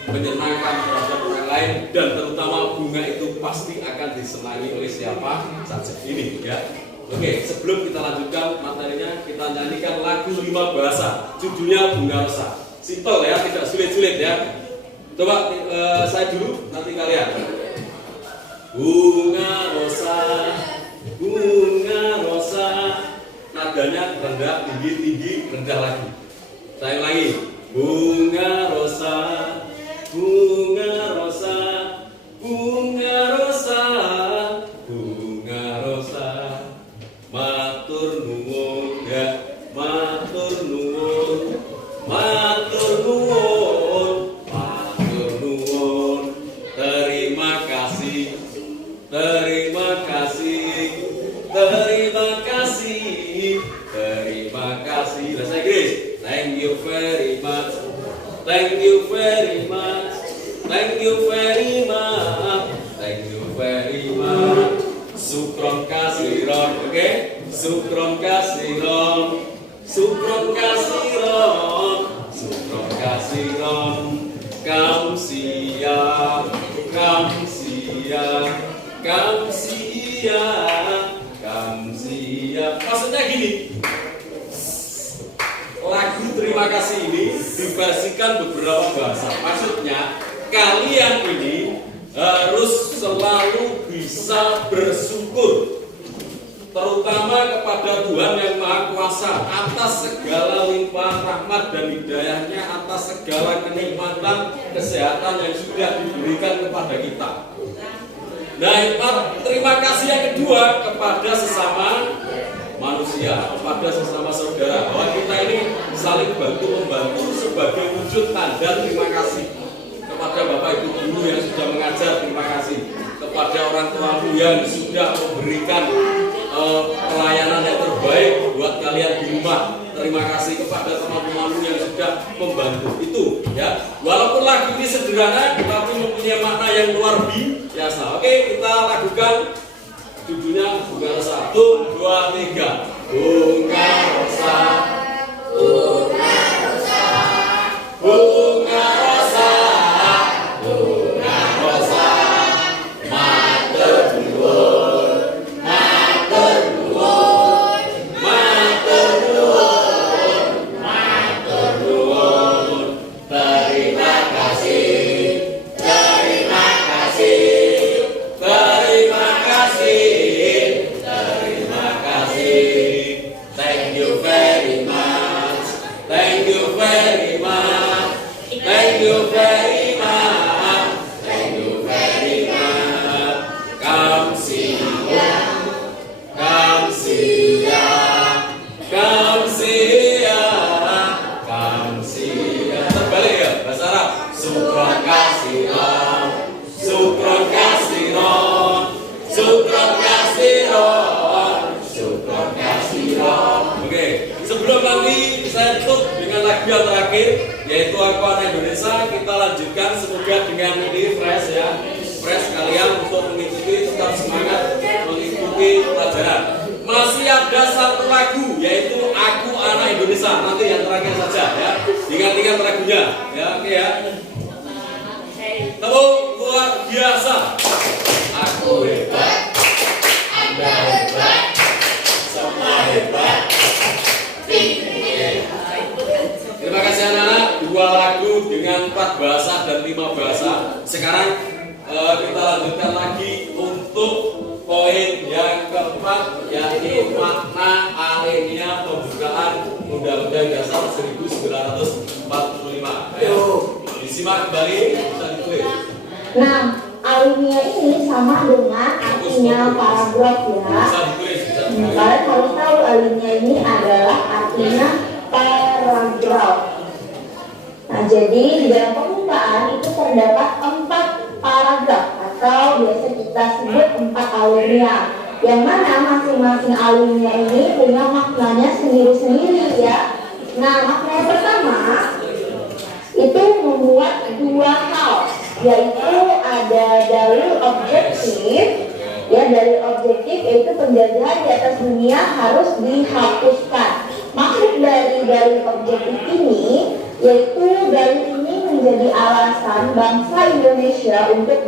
menyenangkan terhadap orang lain, dan terutama bunga itu pasti akan disenangi oleh siapa saja ini, ya. Oke, sebelum kita lanjutkan materinya, kita nyanyikan lagu 5 bahasa, judulnya Bunga Rosa. Simple ya, tidak sulit-sulit ya. Coba saya dulu, nanti kalian. Bunga rosa, bunga rosa. Nadanya rendah, tinggi, rendah lagi. Saya ulangi. Bunga rosa, bunga rosa, bunga rosa, bunga rosa. Matur nuwun ya, matur nuwun, matur nuwun, matur nuwun. Terima kasih, terima kasih, terima kasih, terima kasih. Bahasa Inggris. Thank you very much. Thank you very much. Thank you very much. Thank you very much. Sukron kasiron, oke? Sukron kasiron. Sukron kasiron. Sukron kasiron. Kamsia, kamsia, kamsia, kamsia. Maksudnya gini. Lagu terima kasih ini diversikan beberapa bahasa. Maksudnya kalian ini harus selalu bisa bersyukur, terutama kepada Tuhan yang Maha Kuasa atas segala limpahan rahmat dan hidayahnya, atas segala kenikmatan kesehatan yang sudah diberikan kepada kita. Nah, terima kasih yang kedua kepada sesama manusia, kepada sesama saudara, bahwa kita ini saling bantu-membantu sebagai wujud tanda terima kasih. Kepada Bapak Ibu guru yang sudah mengajar, terima kasih. Kepada orang tuamu yang sudah memberikan pelayanan yang terbaik buat kalian di rumah, terima kasih. Kepada teman-temanmu yang sudah membantu, itu ya. Walaupun lagu ini sederhana, tapi mempunyai makna yang luar biasa. Oke, kita lakukan. Judulnya Bunga Rosa. 1, 2, 3. Bunga rosa, bunga rosa, bunga rosa, bunga rosa. Matur nuwun, matur nuwun, matur nuwun, matur nuwun. Terima kasih, terima kasih, terima kasih. Terima kasih. Thank you very much. Thank you very much. Thank you very much. Thank you very much. Kamsia, kamsia, kamsia, kamsia. Terbalik ya bahasa Arab. Sukron kasiron, sukron kasiron, sukron kasiron, sukron kasiron. Oke, sebelum nanti saya tutup dengan lagu yang terakhir, yaitu Aku Anak Indonesia, kita lanjutkan semoga dengan ini fresh ya, fresh kalian untuk mengikuti, tetap semangat mengikuti pelajaran. Masih ada satu lagu, yaitu Aku Anak Indonesia, nanti yang terakhir saja ya. Ingat-ingat lagunya ya, oke ya. Tepuk luar biasa. Aku hebat, Anda hebat. 4 bahasa dan 5 bahasa. Sekarang kita lanjutkan lagi untuk poin yang keempat, yakni makna alinea pembukaan Undang-Undang Dasar 1945. Ayo disimak kembali, bisa ditulis. Nah, alinea ini sama dengan artinya paragraf ya. Bisa ditulis, bisa ditulis. Kalian harus tahu alinea ini adalah artinya paragraf. Nah, jadi di dalam pembukaan itu terdapat 4 paragraf atau biasa kita sebut 4 alinea, yang mana masing-masing alinea ini punya maknanya sendiri-sendiri ya. Nah, makna yang pertama itu membuat 2 hal, yaitu ada dalil objektif ya, dalil objektif yaitu penjajahan di atas dunia harus dihapuskan. Maksud dari dalil objektif ini yaitu dalil ini menjadi alasan bangsa Indonesia untuk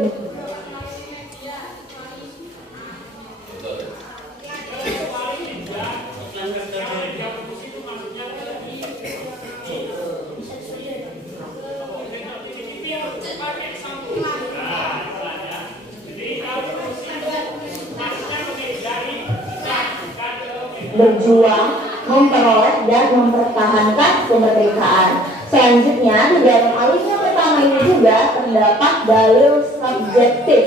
berjuang, memperoleh dan mempertahankan kemerdekaan. Selanjutnya di dalam alinea pertama ini juga terdapat dalil subjektif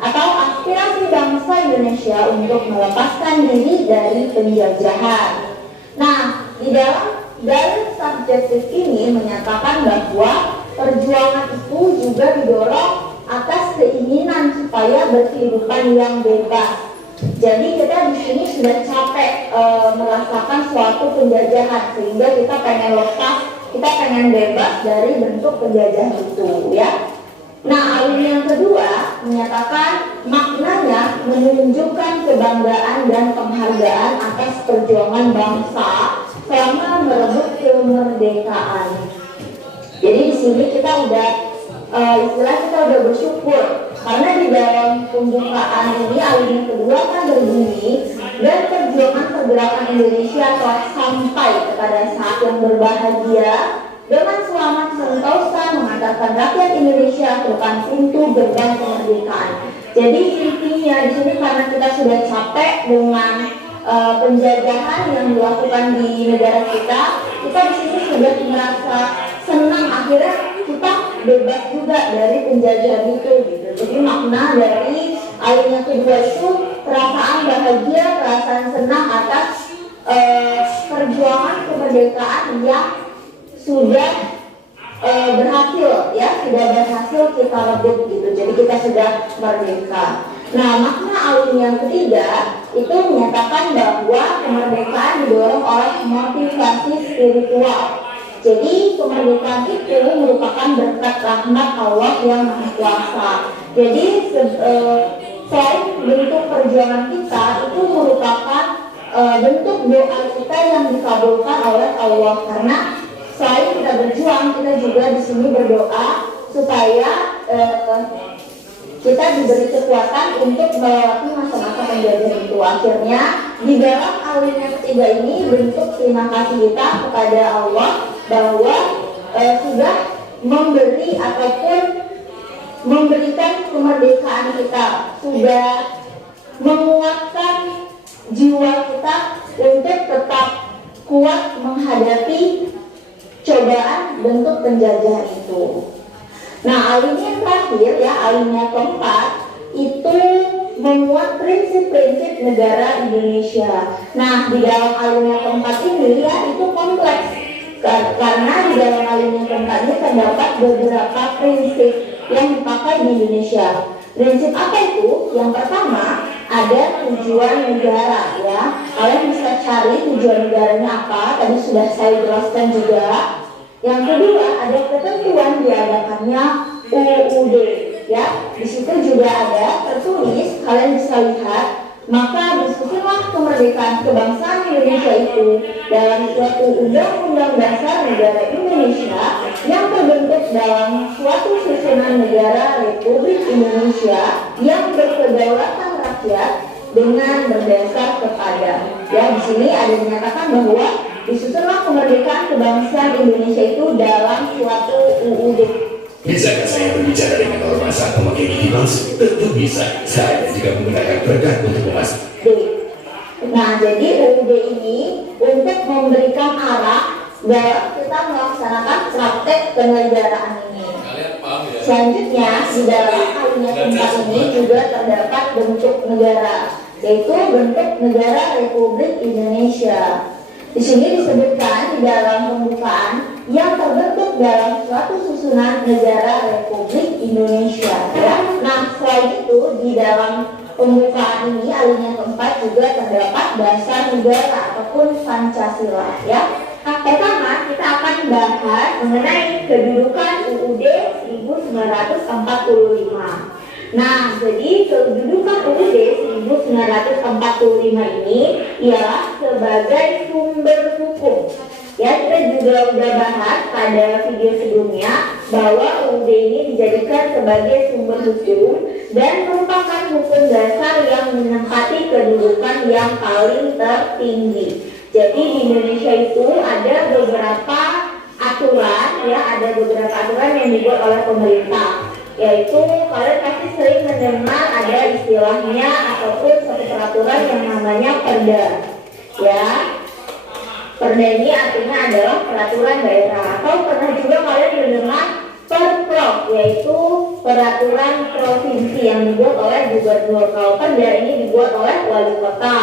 atau aspirasi bangsa Indonesia untuk melepaskan diri dari penjajahan. Nah, di dalam dalil subjektif ini menyatakan bahwa perjuangan itu juga didorong atas keinginan supaya berkehidupan yang bebas. Jadi kita di sini sudah capek merasakan suatu penjajahan, sehingga kita pengen lepas, kita pengen bebas dari bentuk penjajahan itu ya. Nah, alinea yang kedua menyatakan maknanya menunjukkan kebanggaan dan penghargaan atas perjuangan bangsa selama merebut kemerdekaan. Jadi di sini kita udah istilah kita udah bersyukur karena di dalam pembukaan ini alinea kedua kan berbunyi, dan perjuangan pergerakan Indonesia telah sampai kepada saat yang berbahagia dengan selamat sentosa mengantarkan rakyat Indonesia ke depan pintu gerbang kemerdekaan. Jadi intinya di sini karena kita sudah capek dengan penjajahan yang dilakukan di negara kita di sini sudah merasa senang akhirnya kita bebas juga dari penjajahan itu gitu. Jadi makna dari alinea kedua itu perasaan bahagia, perasaan senang atas perjuangan kemerdekaan yang sudah berhasil ya, sudah berhasil kita rebut gitu. Jadi kita sudah merdeka. Nah, makna alinea yang ketiga itu menyatakan bahwa kemerdekaan didorong oleh motivasi spiritual. Jadi kemerdekaan itu merupakan berkat rahmat Allah yang Maha Kuasa. Jadi selain bentuk perjuangan kita itu merupakan bentuk doa kita yang dikabulkan oleh Allah, karena selain kita berjuang, kita juga di sini berdoa supaya kita diberi kekuatan untuk melewati masa-masa penjajahan itu. Akhirnya di dalam alinea ketiga ini bentuk terima kasih kita kepada Allah bahwa sudah memberi ataupun memberikan kemerdekaan kita, sudah menguatkan jiwa kita untuk tetap kuat menghadapi cobaan bentuk penjajahan itu. Nah, alinea terakhir ya, alinea keempat itu memuat prinsip-prinsip negara Indonesia. Nah, di dalam alinea keempat ini ya itu kompleks karena di dalam alinea keempat ini terdapat beberapa prinsip yang dipakai di Indonesia. Prinsip apa itu? Yang pertama ada tujuan negara ya. Kalian bisa cari tujuan negaranya apa. Tadi sudah saya jelaskan juga. Yang kedua ada ketentuan diadakannya UUD ya. Di situ juga ada tertulis, kalian bisa lihat. Maka disusunlah kemerdekaan kebangsaan Indonesia itu dalam suatu undang-undang dasar negara Indonesia yang terbentuk dalam suatu susunan negara Republik Indonesia yang berkedaulatan rakyat dengan berdasar kepada ya, di sini ada dinyatakan bahwa disusunlah kemerdekaan kebangsaan Indonesia itu dalam suatu UUD. Bisakah saya berbicara dengan orang saat memakai gigi palsu? Tentu bisa. Saya jika menggunakan perkat untuk memasak. Nah, jadi UUD ini untuk memberikan arah dalam kita melaksanakan praktek kenegaraan ini. Kalian paham ya? Selanjutnya, di dalam alinea keempat ini juga terdapat bentuk negara, yaitu bentuk negara Republik Indonesia. Di sini disebutkan di dalam pembukaan yang terbentuk dalam suatu susunan negara Republik Indonesia. Ya. Nah, selain itu di dalam pembukaan ini alinea keempat juga terdapat dasar negara ataupun Pancasila. Ya. Nah, pertama kita akan bahas mengenai kedudukan UUD 1945. Nah, jadi kedudukan UUD 1945 ini ialah sebagai sumber hukum. Ya, kita juga sudah bahas pada video sebelumnya bahwa UUD ini dijadikan sebagai sumber hukum dan merupakan hukum dasar yang menempati kedudukan yang paling tertinggi. Jadi di Indonesia itu ada beberapa aturan, ya, ada beberapa aturan yang dibuat oleh pemerintah. Yaitu kalian pasti sering mendengar ada istilahnya ataupun satu peraturan yang namanya perda. Ya, perda ini artinya adalah peraturan daerah, atau pernah juga kalian mendengar perprov, yaitu peraturan provinsi yang dibuat oleh gubernur. Kalau perda ini dibuat oleh wali kota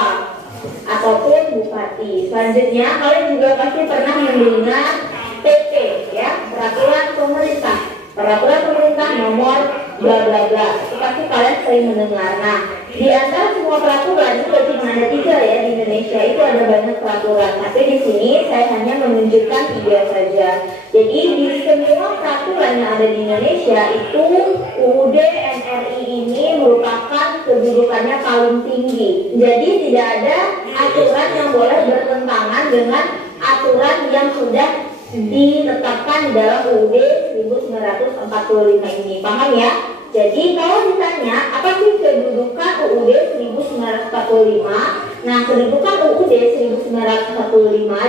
ataupun bupati. Selanjutnya kalian juga pasti pernah mendengar PP, ya, peraturan pemerintah. Peraturan pemerintah nomor bla bla bla, itu pasti kalian sering mendengar. Nah, di antara semua peraturan itu cuma ada 3 ya di Indonesia, itu ada banyak peraturan. Tapi di sini saya hanya menunjukkan 3 saja. Jadi di semua peraturan yang ada di Indonesia itu UUD NRI ini merupakan kedudukannya paling tinggi. Jadi tidak ada aturan yang boleh bertentangan dengan aturan yang sudah ditetapkan dalam UUD 1945 ini. Paham ya? Jadi kalau ditanya apa sih kedudukan UUD 1945? Nah, kedudukan UUD 1945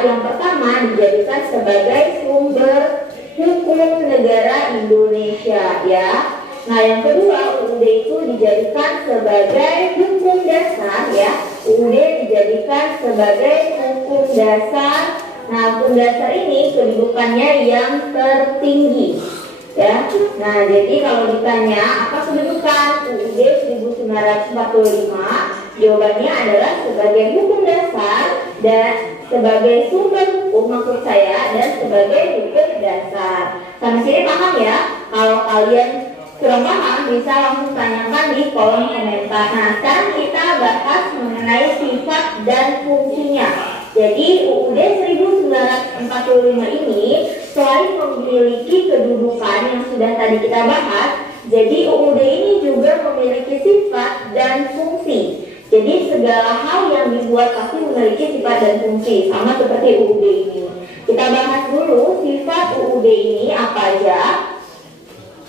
yang pertama dijadikan sebagai sumber hukum negara Indonesia, ya. Nah, yang kedua UUD itu dijadikan sebagai hukum dasar, ya. UUD dijadikan sebagai hukum dasar. Nah, hukum dasar ini kedudukannya yang tertinggi, ya. Nah, jadi kalau ditanya apa kedudukan UUD 1945, jawabannya adalah sebagai hukum dasar dan sebagai sumber hukum, maksud saya, dan sebagai hukum dasar. Sampai sini paham ya? Kalau kalian kurang paham bisa langsung tanyakan di kolom komentar. Nah, sekarang kita bahas mengenai sifat dan fungsinya. Jadi UUD 1945 ini selain memiliki kedudukan yang sudah tadi kita bahas, jadi UUD ini juga memiliki sifat dan fungsi. Jadi segala hal yang dibuat pasti memiliki sifat dan fungsi, sama seperti UUD ini. Kita bahas dulu sifat UUD ini apa aja.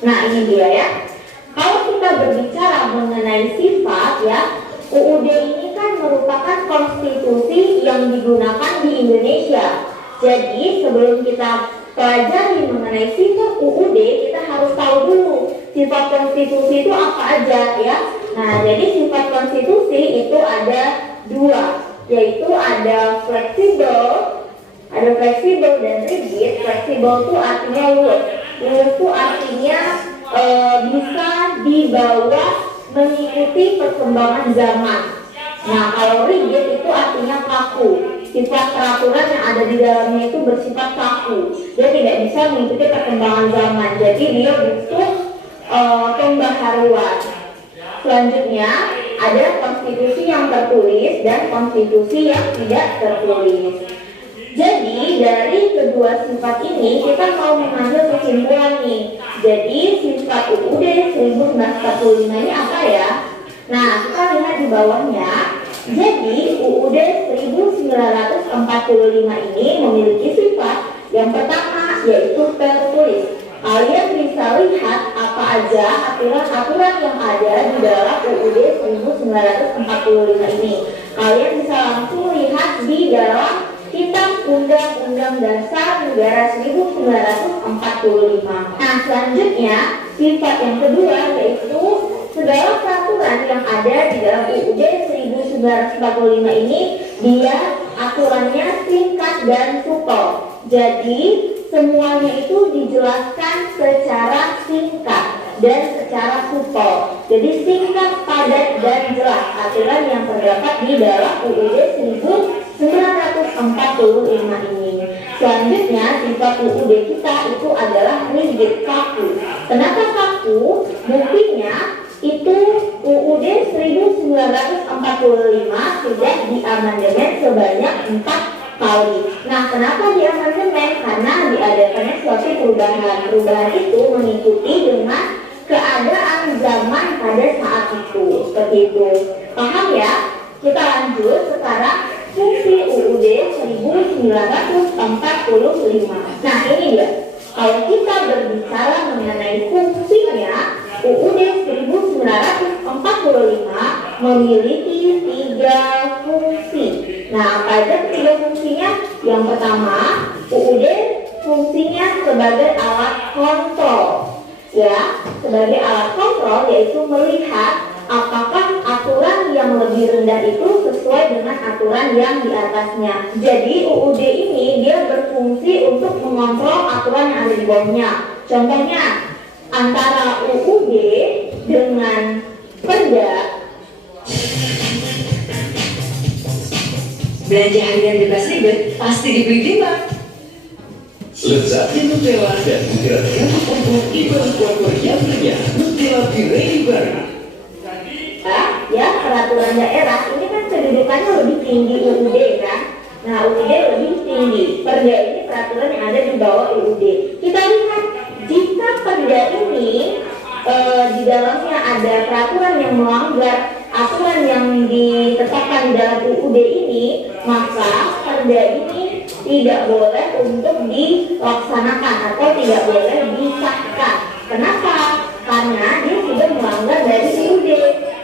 Nah, ini dia ya. Kalau kita berbicara mengenai sifat, ya, UUD ini kan merupakan konstitusi yang digunakan di Indonesia. Jadi sebelum kita pelajari mengenai sifat UUD, kita harus tahu dulu sifat konstitusi itu apa aja, ya. Nah, jadi sifat konstitusi itu ada 2, yaitu ada fleksibel dan rigid. Fleksibel itu artinya luas itu artinya bisa dibawa mengikuti perkembangan zaman. Nah, kalau rigid itu artinya kaku. Sifat peraturan yang ada di dalamnya itu bersifat kaku. Dia tidak bisa mengikuti perkembangan zaman. Jadi dia butuh pembaharuan. Selanjutnya ada konstitusi yang tertulis dan konstitusi yang tidak tertulis. Jadi dari kedua sifat ini kita mau mengambil kesimpulan nih. Jadi sifat UUD 1945 ini apa ya? Nah, kita lihat di bawahnya. Jadi UUD 1945 ini memiliki sifat yang pertama yaitu tertulis. Kalian bisa lihat apa aja aturan-aturan yang ada di dalam UUD 1945 ini. Kalian bisa langsung lihat di dalam Kitab Undang-Undang Undang-Undang Dasar Negara 1945. Nah, selanjutnya sifat yang kedua yaitu segala peraturan yang ada di dalam UUD 1945 ini dia aturannya singkat dan supel. Jadi semuanya itu dijelaskan secara singkat dan secara supel. Jadi singkat, padat, dan jelas aturan yang terdapat di dalam UUD 1945 ini. Selanjutnya sifat UUD kita itu adalah rigid, kaku. Kenapa kaku? Buktinya itu UUD 1945 sudah diamandemen sebanyak 4 kali. Nah, kenapa diamandemen? Karena diadakannya suatu perubahan. Perubahan itu mengikuti dengan keadaan zaman pada saat itu. Seperti itu. Paham ya? Kita lanjut sekarang fungsi UUD 1945. Nah, ini dia. Kalau kita berbicara mengenai fungsinya, UUD 1945 memiliki 3 fungsi. Nah, apa aja 3 fungsinya? Yang pertama, UUD fungsinya sebagai alat kontrol. Ya, sebagai alat kontrol yaitu melihat apakah aturan yang lebih rendah itu sesuai dengan aturan yang di atasnya. Jadi UUD ini dia berfungsi untuk mengontrol aturan yang ada di bawahnya. Contohnya antara UUD dengan Perda. Belanja harian bebas ribet pasti dibeli di bank. Lezatnya Nutella dan butiran kerupuk empuk ibarat kuah yang renyah. Nutella Pirelli Baru. Ya, peraturan daerah ini kan kedudukannya lebih tinggi UUD kan. Nah, UUD lebih tinggi. Perda ini peraturan yang ada di bawah UUD. Kita lihat jika perda ini di dalamnya ada peraturan yang melanggar aturan yang ditetapkan di dalam UUD ini, maka perda ini tidak boleh untuk dilaksanakan atau tidak boleh disahkan. Kenapa? Karena dia sudah melanggar dari UUD.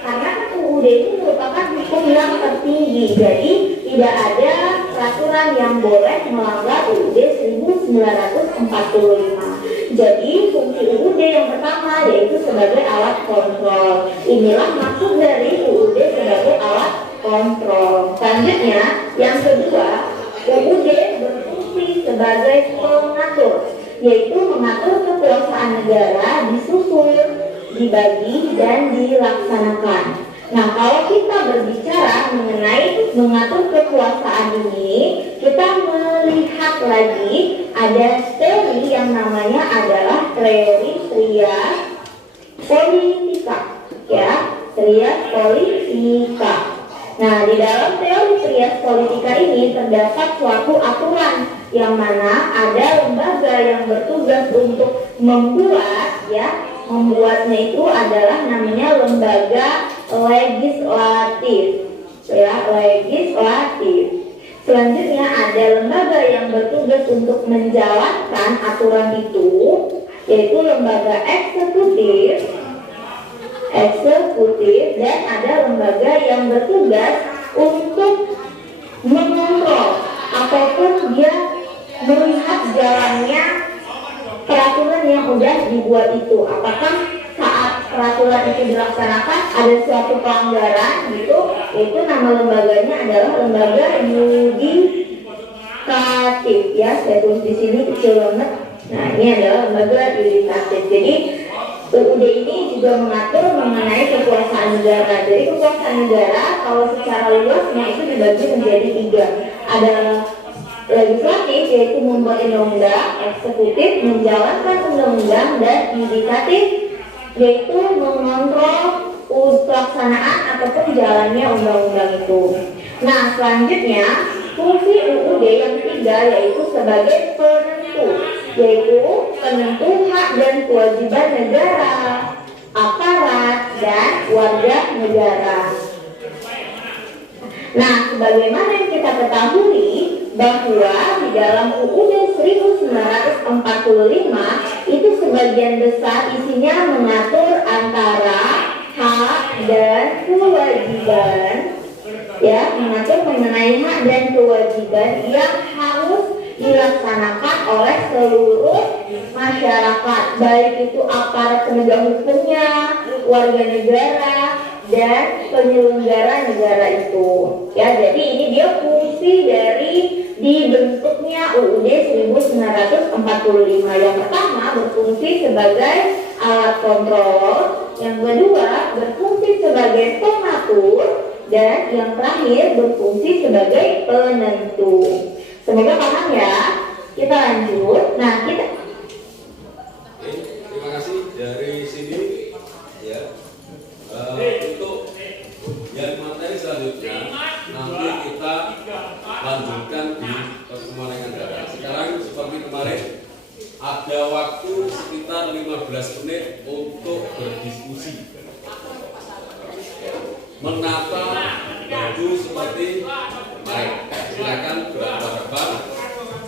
Karena UUD ini merupakan hukum yang tertinggi, jadi tidak ada peraturan yang boleh melanggar UUD 1945. Jadi fungsi UUD yang pertama yaitu sebagai alat kontrol. Inilah maksud dari UUD sebagai alat kontrol. Selanjutnya yang kedua, UUD berfungsi sebagai pengatur, yaitu mengatur kekuasaan negara disusun, dibagi, dan dilaksanakan. Nah, kalau kita berbicara mengenai mengatur kekuasaan ini, kita melihat lagi ada teori yang namanya adalah teori trias politika, ya, trias politika. Nah, di dalam teori trias politika ini terdapat suatu aturan yang mana ada lembaga yang bertugas untuk membuat, ya, membuatnya itu adalah namanya lembaga legislatif, ya, legislatif. Selanjutnya ada lembaga yang bertugas untuk menjalankan aturan itu, yaitu lembaga eksekutif, dan ada lembaga yang bertugas untuk mengontrol ataupun dia melihat jalannya peraturan yang sudah dibuat itu. Apakah saat peraturan itu dilaksanakan ada suatu pelanggaran gitu, itu nama lembaganya adalah lembaga yudikatif, ya, saya tulis di sini kecil banget. Nah, ini adalah lembaga yudikatif. Jadi UUD ini juga mengatur mengenai kekuasaan negara. Jadi kekuasaan negara kalau secara luasnya itu dibagi menjadi 3. Ada legislatif yaitu membuat undang-undang, eksekutif menjalankan undang-undang, dan yudikatif yaitu mengontrol pelaksanaan ataupun jalannya undang-undang itu. Nah, selanjutnya fungsi UUD yang ketiga yaitu sebagai penentu, yaitu penentu hak dan kewajiban negara, aparat, dan warga negara. Nah, sebagaimana yang kita ketahui bahwa di dalam UUD 1945 itu sebagian besar isinya mengatur antara hak dan kewajiban, ya, mengatur mengenai hak dan kewajiban yang harus dilaksanakan oleh seluruh masyarakat, baik itu aparat penegak hukumnya, warga negara, dan penyelenggara negara itu. Ya, jadi ini dia fungsi dari dibentuknya UUD 1945. Yang pertama berfungsi sebagai alat kontrol, yang kedua berfungsi sebagai pengatur, dan yang terakhir berfungsi sebagai penentu. Semoga paham ya. Kita lanjut. Nah, kita terima kasih dari sini ya. Untuk yang materi selanjutnya nanti kita lanjutkan di pertemuan yang akan datang. Sekarang seperti kemarin ada waktu sekitar 15 menit untuk berdiskusi, menata baju seperti kemarin. Silakan berhadapan depan.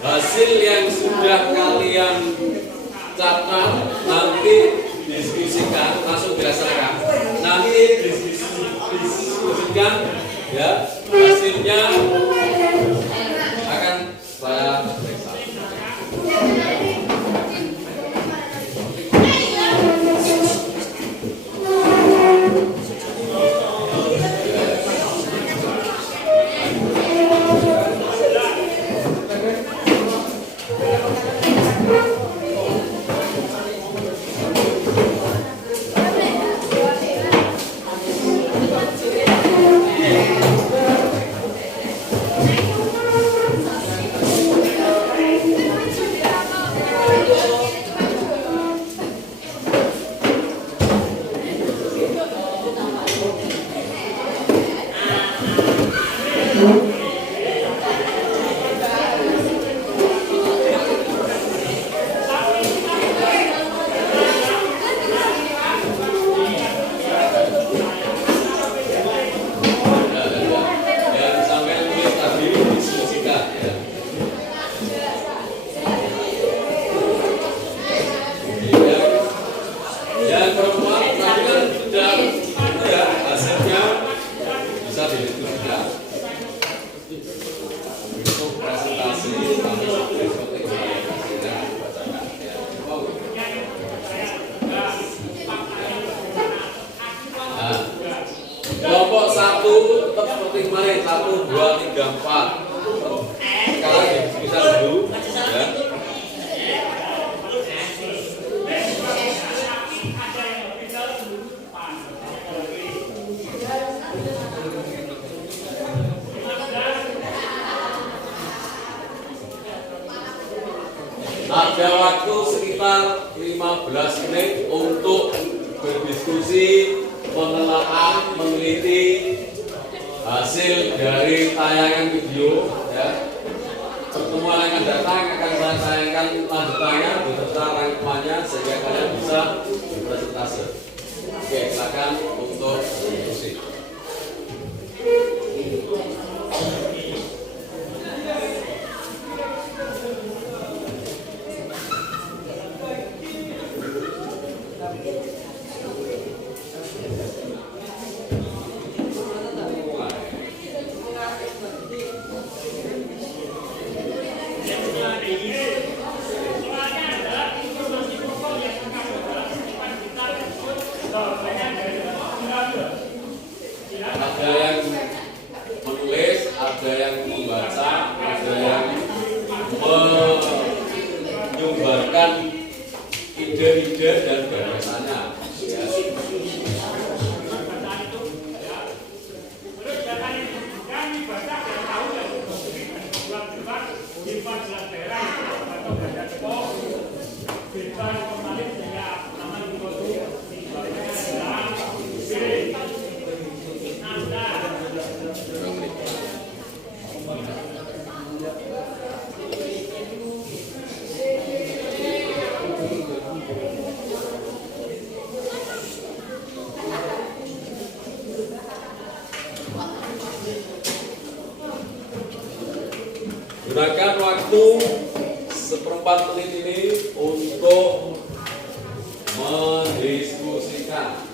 Hasil yang sudah kalian catat nanti diskusikan, langsung dirasakan. Nanti diskusikan ya, hasilnya akan saya periksa. Kelompok 1 tetap seperti kemarin, 1, 2, 3, 4. Sekarang bisa dulu ya. Ada waktu sekitar 15 menit untuk berdiskusi, menelaah, meneliti hasil dari tayangan video ya. Pertemuan yang akan datang akan saya tayangkan lanjutannya beserta rangkumannya sehingga kalian bisa berpresentase. Oke, silakan untuk diskusi. Ada yang menulis, ada yang membaca, ada yang menyumbarkan ide-ide dan gagasannya. Ya. Gunakan waktu seperempat menit ini untuk mendiskusikan.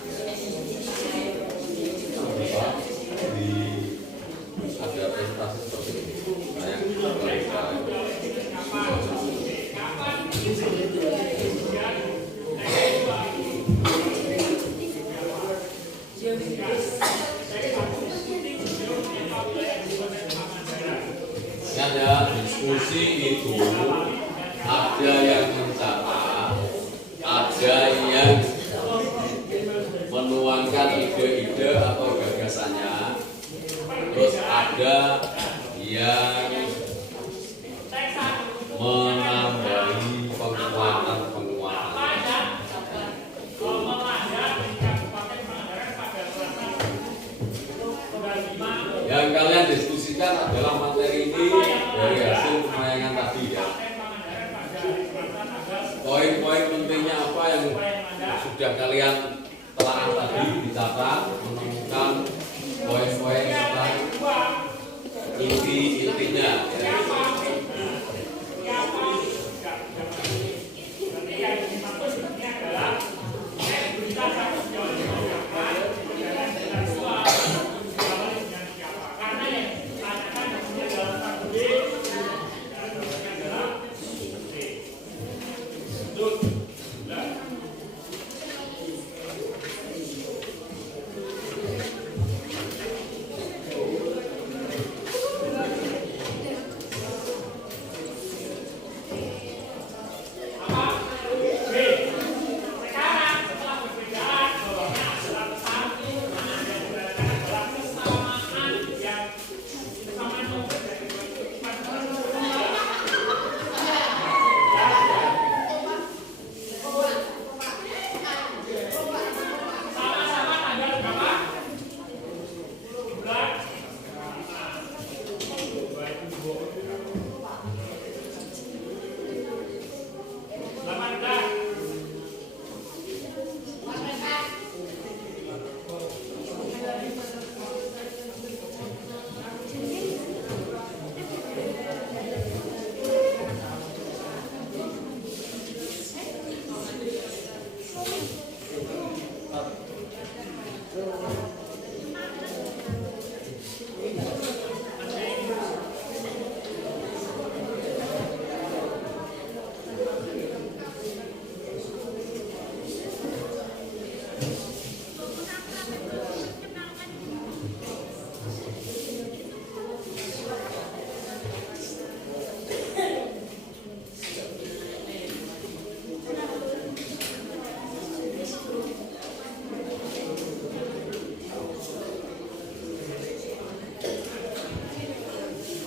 Ada presentasi seperti ini. diskusi itu ada yang mencatat, ada yang menuangkan ide-ide atau gagasannya, terus ada yang menambahi penguatan. Yang kalian diskusikan adalah materi ini dari hasil penayangan tadi ya. Poin-poin pentingnya apa yang sudah kalian telah tadi dicatat, menemukan poin-poin tentang inti-intinya ya.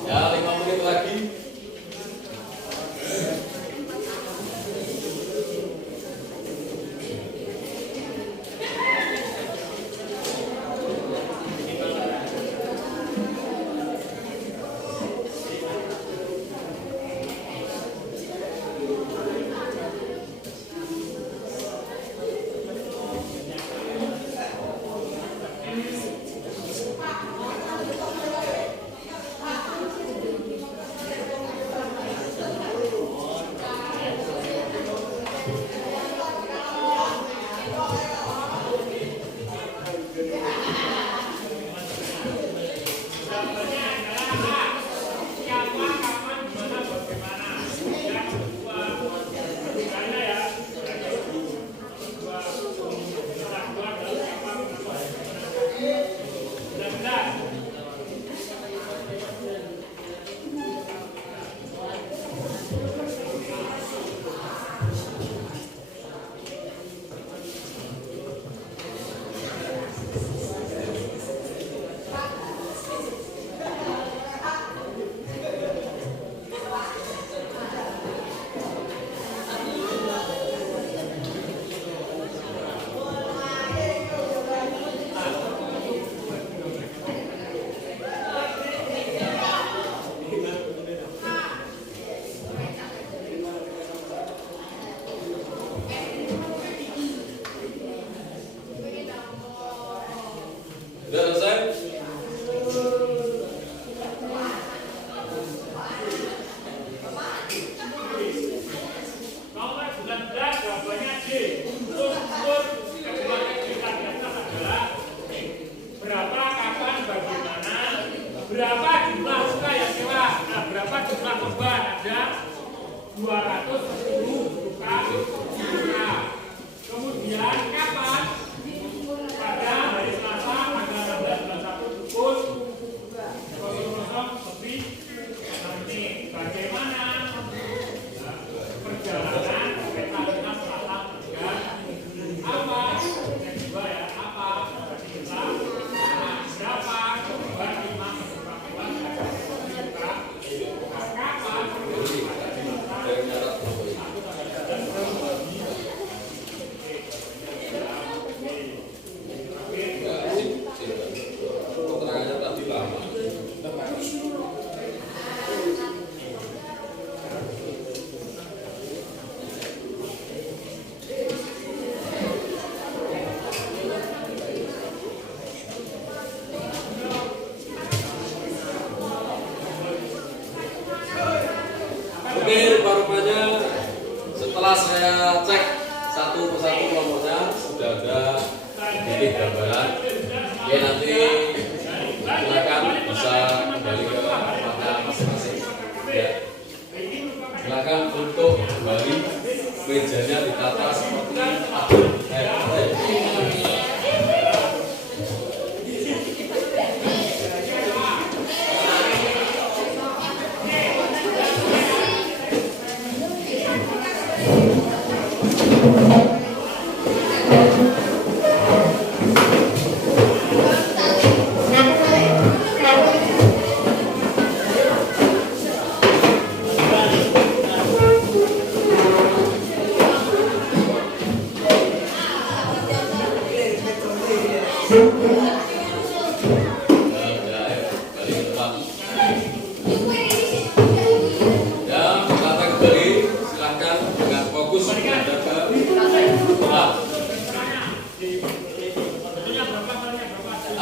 Ya, 5 menit lagi. Sudah selesai? Nomor 19 jawabannya D. Unsur kedua kita adalah berapa, kapan, bagaimana, berapa jumlah luka yang tewas, berapa jumlah korban, ada 210 luka. Kemudian kapan? Pada hari Selasa tanggal 16 bulan 1 pukul 00 lebih 6 menit. Oke, rupa-rupanya setelah saya cek satu persatu kelompoknya sudah ada titik gambaran. Oke, nanti silakan bisa kembali ke tempat masing-masing. Ya. Silakan untuk kembali mejanya ditata seperti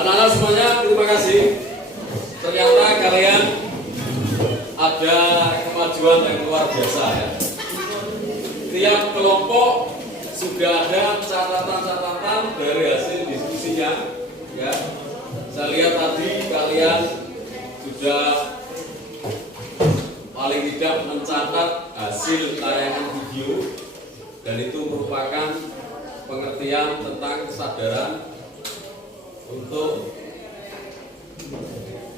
anak-anak semuanya, terima kasih. Ternyata kalian ada kemajuan yang luar biasa ya. Tiap kelompok sudah ada catatan-catatan dari hasil diskusinya ya. Saya lihat tadi kalian sudah paling tidak mencatat hasil tayangan video dan itu merupakan pengertian tentang kesadaran untuk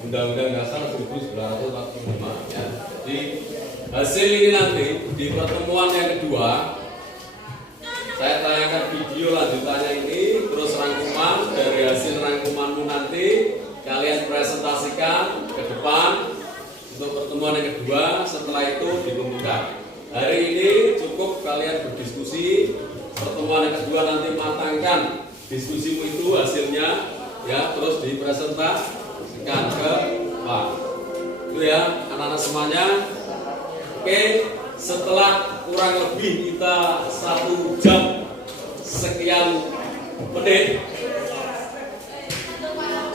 Undang-Undang Dasar 1945 ya. Jadi hasil ini nanti di pertemuan yang kedua saya tayangkan video lanjutannya ini, terus rangkuman dari hasil rangkumanmu nanti kalian presentasikan ke depan untuk pertemuan yang kedua. Setelah itu dikumpulkan. Hari ini cukup kalian berdiskusi. Pertemuan yang kedua nanti matangkan diskusimu itu hasilnya ya, terus dipresentasikan ke Pak. Itu ya anak-anak semuanya. Oke, setelah kurang lebih kita 1 jam sekian menit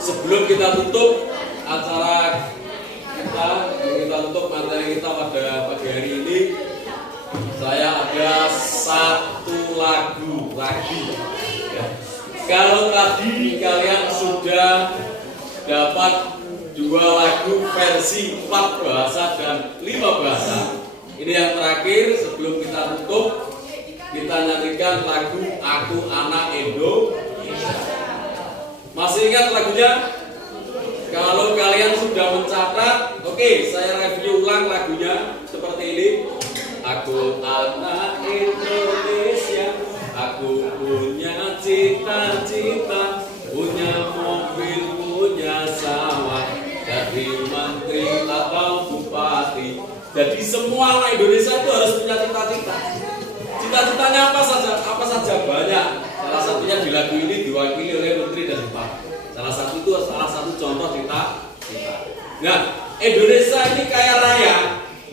sebelum kita tutup acara kita tutup materi kita pada pagi hari ini, saya ada 1 lagu lagi ya. Kalau tadi kalian sudah dapat 2 lagu versi 4 bahasa dan 5 bahasa, ini yang terakhir sebelum kita tutup, kita nyanyikan lagu Aku Anak Indonesia. Masih ingat lagunya? Kalau kalian sudah mencatat, oke, saya review ulang lagunya seperti ini. Aku anak Indonesia, aku punya cita-cita, punya mobil, punya sawah, jadi menteri atau bupati. Jadi semua anak Indonesia itu harus punya cita-cita. Cita-citanya apa saja? Apa saja? Banyak. Salah satunya di lagu ini diwakili oleh menteri dan bupati. Salah satu contoh cita-cita. Nah, Indonesia ini kaya raya.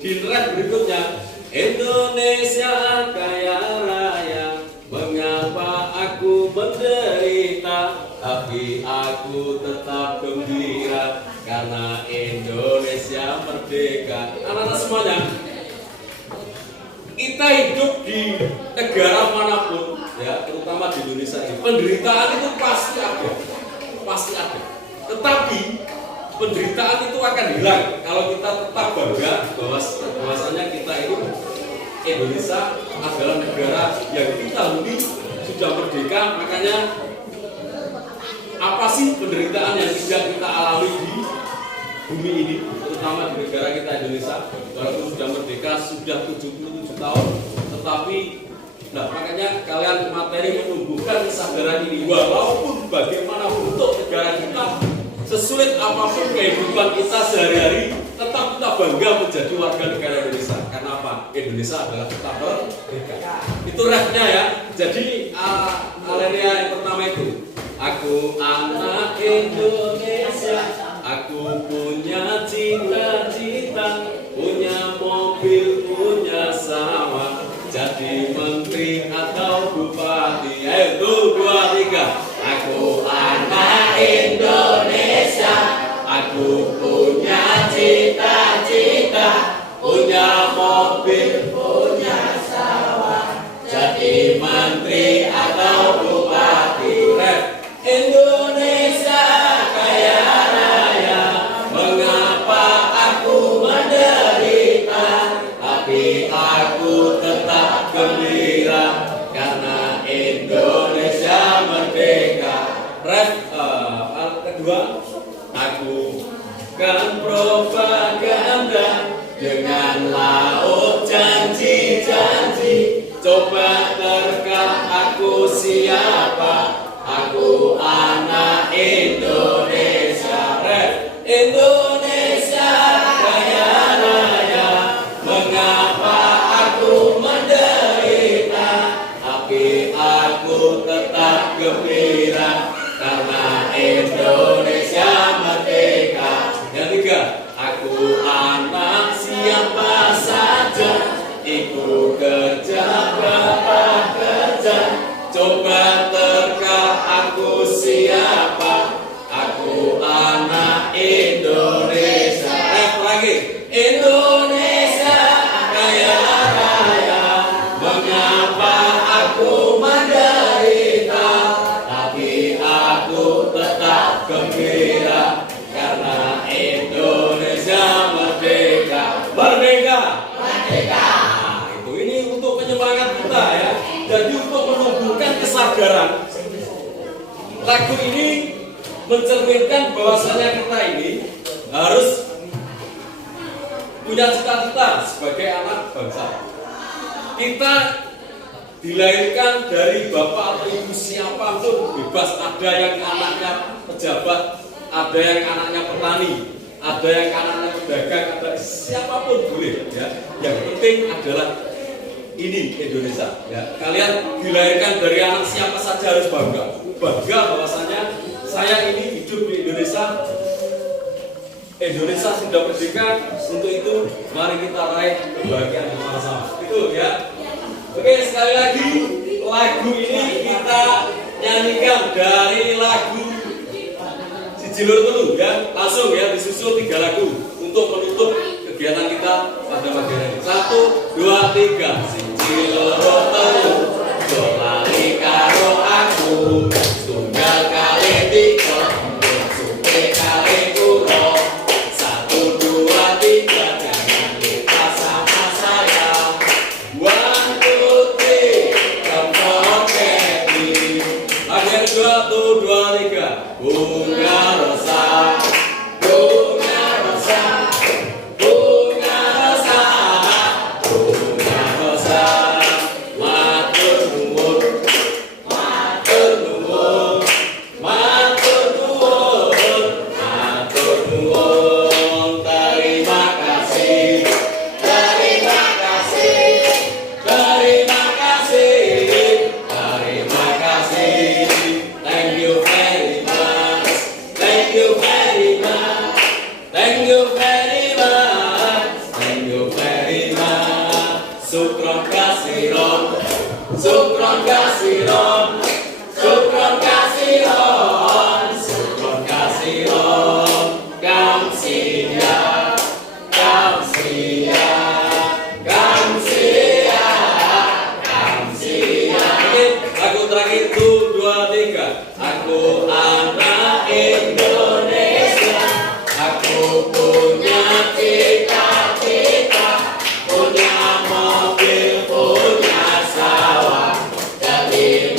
Di rap berikutnya, Indonesia kaya raya, mengapa aku menderita, tapi aku tetap gembira karena Indonesia merdeka. Anak-anak semuanya, kita hidup di negara manapun ya, terutama di Indonesia ini, penderitaan itu pasti ada. Tetapi penderitaan itu akan hilang kalau kita tetap bangga bahwasanya kita itu Indonesia adalah negara yang kita huni, sudah merdeka. Makanya apa sih penderitaan yang tidak kita alami di bumi ini, terutama di negara kita Indonesia, walaupun sudah merdeka sudah 77 tahun, tetapi makanya kalian materi menumbuhkan kesadaran ini, walaupun bagaimanapun untuk negara kita, sesulit apapun kehidupan kita sehari-hari, tetap kita bangga menjadi warga negara Indonesia. Karena apa? Indonesia adalah tetap merdeka. Itu rapnya ya. Jadi alinea yang pertama itu, aku anak Indonesia, aku punya cita-cita, punya mobil, punya sawah, jadi menteri atau bupati. Ayo tuh 2, 3. Aku anak Indonesia, aku punya cita-cita, punya mobil, punya sawah, jadi menteri atau bupati. Indonesia kaya raya, mengapa aku menderita, tapi aku tetap gembira karena Indonesia merdeka. Kedua, aku kan propaganda dengan laut janji-janji. Coba terka aku siapa? Aku anak Indonesia. Indonesia kaya raya, mengapa aku menderita, tapi aku tetap gembira karena Indonesia merdeka. Yang tiga, aku anak siapa saja, ikut kerja berapa kerja. Coba terka aku siapa? Aku anak Indonesia. Lagi, Indonesia kaya raya, mengapa aku menderita, tapi aku tetap gembira karena Indonesia merdeka. Merdeka, merdeka. Nah, itu ini untuk penyemangat kita ya. Jadi untuk menumbuhkan kesadaran, lagu ini mencerminkan bahwasanya kita ini harus punya cita-cita sebagai anak bangsa. Kita dilahirkan dari bapak atau ibu siapapun, bebas. Ada yang anaknya pejabat, ada yang anaknya petani, ada yang anaknya pedagang, ada siapapun boleh ya. Yang penting adalah ini Indonesia ya. Kalian dilahirkan dari anak siapa saja harus bangga bahwasanya saya ini hidup di Indonesia. Indonesia sudah merdeka. Untuk itu mari kita raih kebahagiaan bersama-sama. Itu ya. Oke, sekali lagi lagu ini kita nyanyikan dari lagu Sijilur Telu ya. Langsung ya, disusul 3 lagu untuk menutup kegiatan kita pada pagi hari. 1, 2, 3. Sijilur Telu, lali karo aku, tunggal kali 3, supe kali kuro. 1, 2, 3, jangan lupa sama saya. 1, 2, 3, come forget me. Akhir 1, 2, 3. Bunga rosa, bunga rosa, bunga rosa, bunga rosa. Matur nuwun, matur nuwun, matur nuwun, matur nuwun. Terima kasih, terima kasih, terima kasih, terima kasih. Thank you very much, thank you very much, thank you very much, thank you very much. Sukron kasiron, sukron kasiron, sukron kasiron, sukron kasiron. Kamsia, kamsia, kamsia, kamsia. Lagu terakhir 1, 2, 3. Aku anak Indonesia, aku punya cita-cita, punya mobil, punya sawah, jadi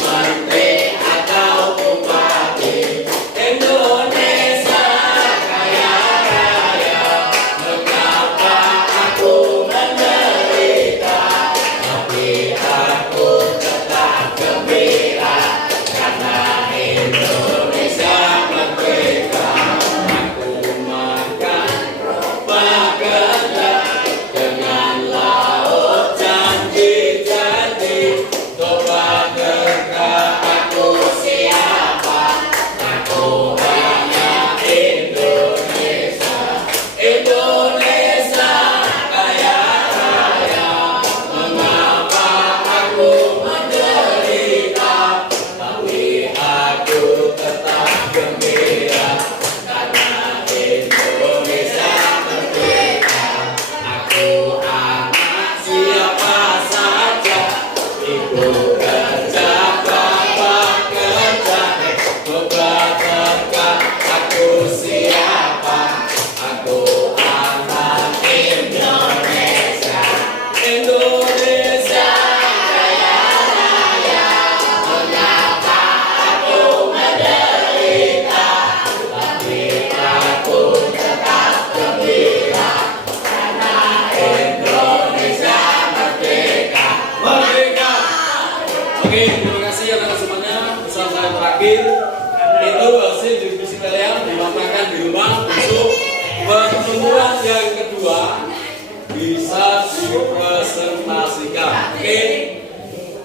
dipresentasikan. Oke.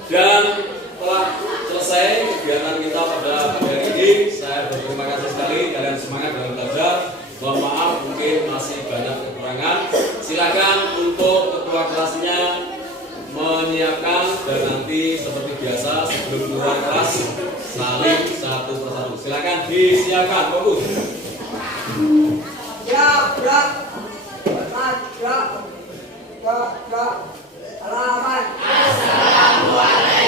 Dan telah selesai kegiatan kita pada hari ini. Saya berterima kasih sekali, kalian semangat dalam belajar. Mohon maaf mungkin masih banyak kekurangan. Silakan untuk ketua kelasnya menyiapkan, dan nanti seperti biasa sebelum keluar kelas saling satu persatu. Silakan disiapkan, fokus. Ya, gerak. Gerak. Gerak. Halaman. Assalamualaikum.